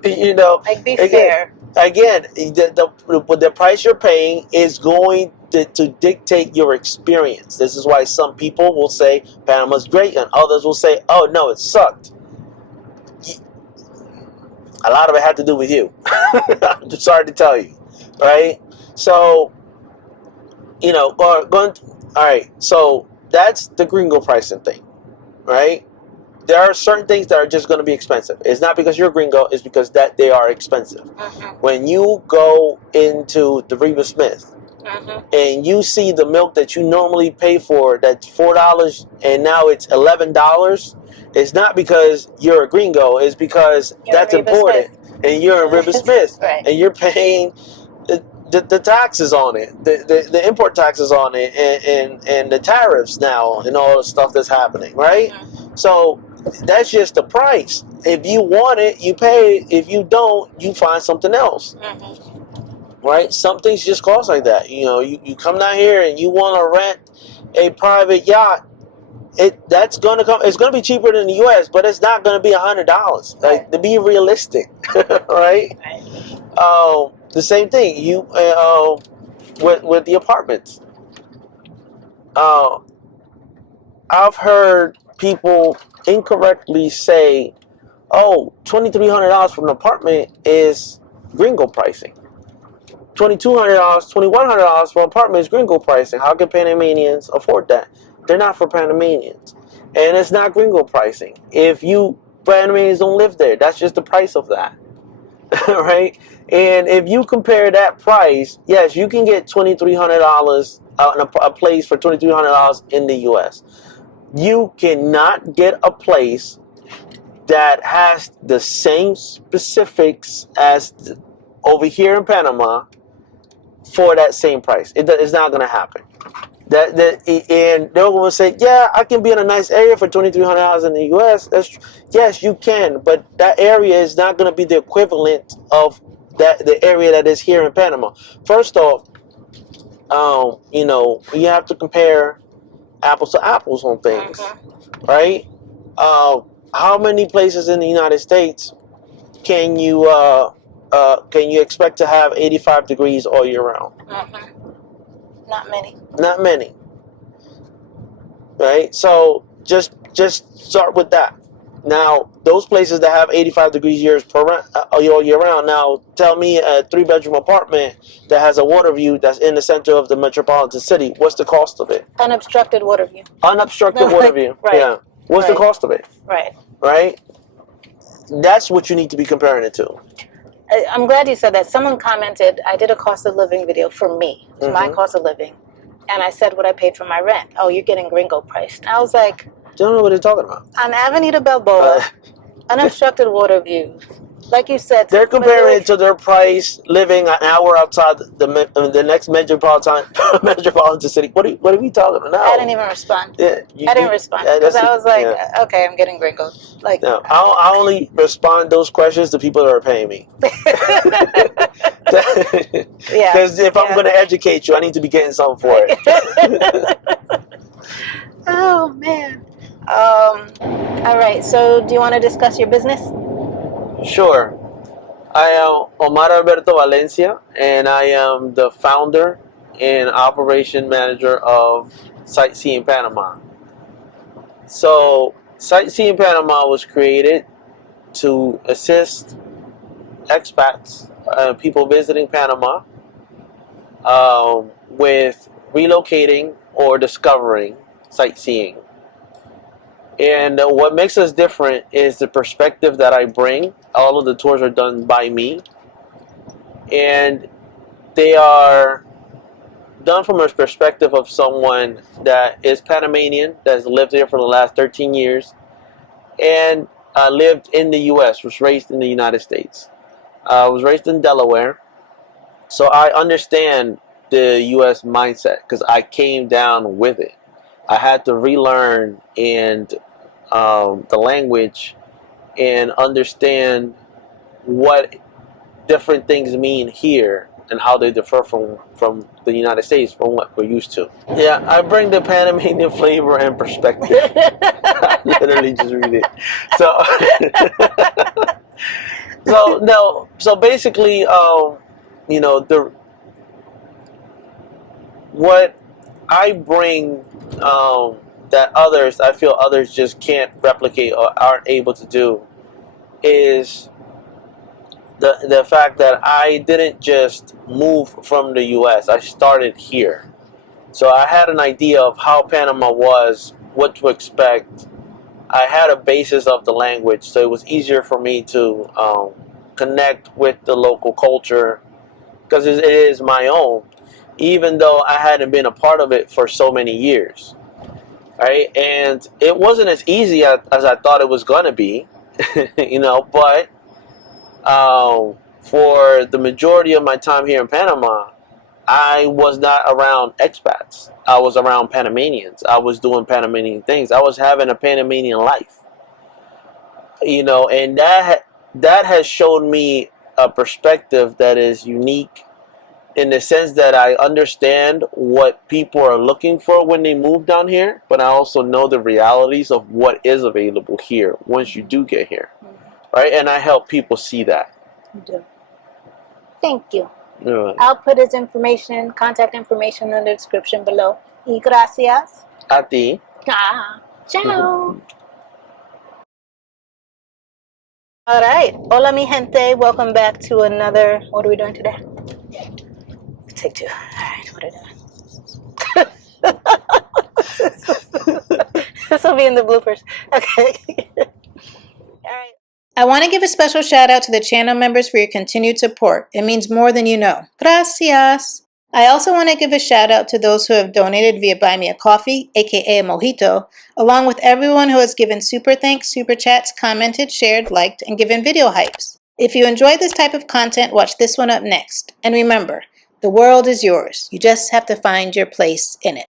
You know, like be fair. Again, the price you're paying is going to dictate your experience. This is why some people will say Panama's great, and others will say, "Oh no, it sucked." A lot of it had to do with you. I'm just sorry to tell you, right? So, you know, all right. So that's the gringo pricing thing, right? There are certain things that are just going to be expensive. It's not because you're gringo, it's because that they are expensive. When you go into the Reba Smith and you see the milk that you normally pay for that's $4 and now it's $11, it's not because you're a gringo, it's because that's imported and you're in Reba Smith right. and you're paying the taxes on it, the import taxes on it, and the tariffs now and all the stuff that's happening, right? So that's just the price. If you want it, you pay. If you don't, you find something else. Right? Some things just cost like that. You know, you come down here and you want to rent a private yacht. That's gonna come. It's gonna be cheaper than the U.S., but it's not gonna be $100. Like, to be realistic, right? The same thing. With the apartments. I've heard people incorrectly say, "Oh, $2,300 for an apartment is gringo pricing. $2,200, $2,100 for an apartment is gringo pricing. How can Panamanians afford that?" They're not for Panamanians, and it's not gringo pricing. If you Panamanians don't live there, that's just the price of that, right? And if you compare that price, yes, you can get $2,300 a place for $2,300 in the U.S. You cannot get a place that has the same specifics as over here in Panama for that same price. It's not going to happen. And they're going to say, "Yeah, I can be in a nice area for $2,300 in the U.S." Yes, you can, but that area is not going to be the equivalent of the area that is here in Panama. First off, you know, you have to compare apples to apples on things, right? How many places in the United States can you expect to have 85 degrees all year round? Not many. Not many, right? So just start with that. Now, those places that have 85 degrees all year round. Now, tell me a 3-bedroom apartment that has a water view that's in the center of the metropolitan city. What's the cost of it? Unobstructed water view. Unobstructed water view. Right. Yeah. What's the cost of it? Right. Right. That's what you need to be comparing it to. I'm glad you said that. Someone commented, I did a cost of living video for me, my cost of living, and I said what I paid for my rent. Oh, you're getting gringo price. And I was like, don't know what they're talking about. On Avenida Balboa, unobstructed water view. Like you said, they're comparing it to their price living an hour outside the next metropolitan city. What are we talking about? I didn't even respond. Yeah, I didn't respond because I was like, okay, I'm getting gringo. Like, no, I only respond those questions to people that are paying me. Because if I'm going to educate you, I need to be getting something for it. Oh man. All right. So, do you want to discuss your business? Sure. I am Omar Alberto Valencia, and I am the founder and operation manager of Sightseeing Panama. So, Sightseeing Panama was created to assist expats, people visiting Panama, with relocating or discovering sightseeing. And what makes us different is the perspective that I bring. All of the tours are done by me, and they are done from a perspective of someone that is Panamanian, that has lived here for the last 13 years, and lived in the U.S., was raised in the United States. I was raised in Delaware, so I understand the U.S. mindset because I came down with it. I had to relearn and the language and understand what different things mean here and how they differ from the United States, from what we're used to. Yeah, I bring the Panamanian flavor and perspective. I literally just read it. So, so basically, you know, what I bring that I feel others just can't replicate or aren't able to do is the fact that I didn't just move from the U.S. I started here. So I had an idea of how Panama was, what to expect. I had a basis of the language, so it was easier for me to connect with the local culture because it is my own, even though I hadn't been a part of it for so many years. Right? And it wasn't as easy as I thought it was going to be, you know, but for the majority of my time here in Panama, I was not around expats. I was around Panamanians. I was doing Panamanian things. I was having a Panamanian life, you know, and that has shown me a perspective that is unique in the sense that I understand what people are looking for when they move down here, but I also know the realities of what is available here once you do get here, right? And I help people see that. You do. Thank you. Yeah. I'll put his information, contact information in the description below. Y gracias. A ti. Ciao. All right. Hola, mi gente. Welcome back to another. What are we doing today? Take two. All right. What are we doing? This will be in the bloopers. Okay. All right. I want to give a special shout out to the channel members for your continued support. It means more than you know. Gracias. I also want to give a shout out to those who have donated via Buy Me a Coffee, aka a Mojito, along with everyone who has given super thanks, super chats, commented, shared, liked, and given video hypes. If you enjoy this type of content, watch this one up next. And remember, the world is yours. You just have to find your place in it.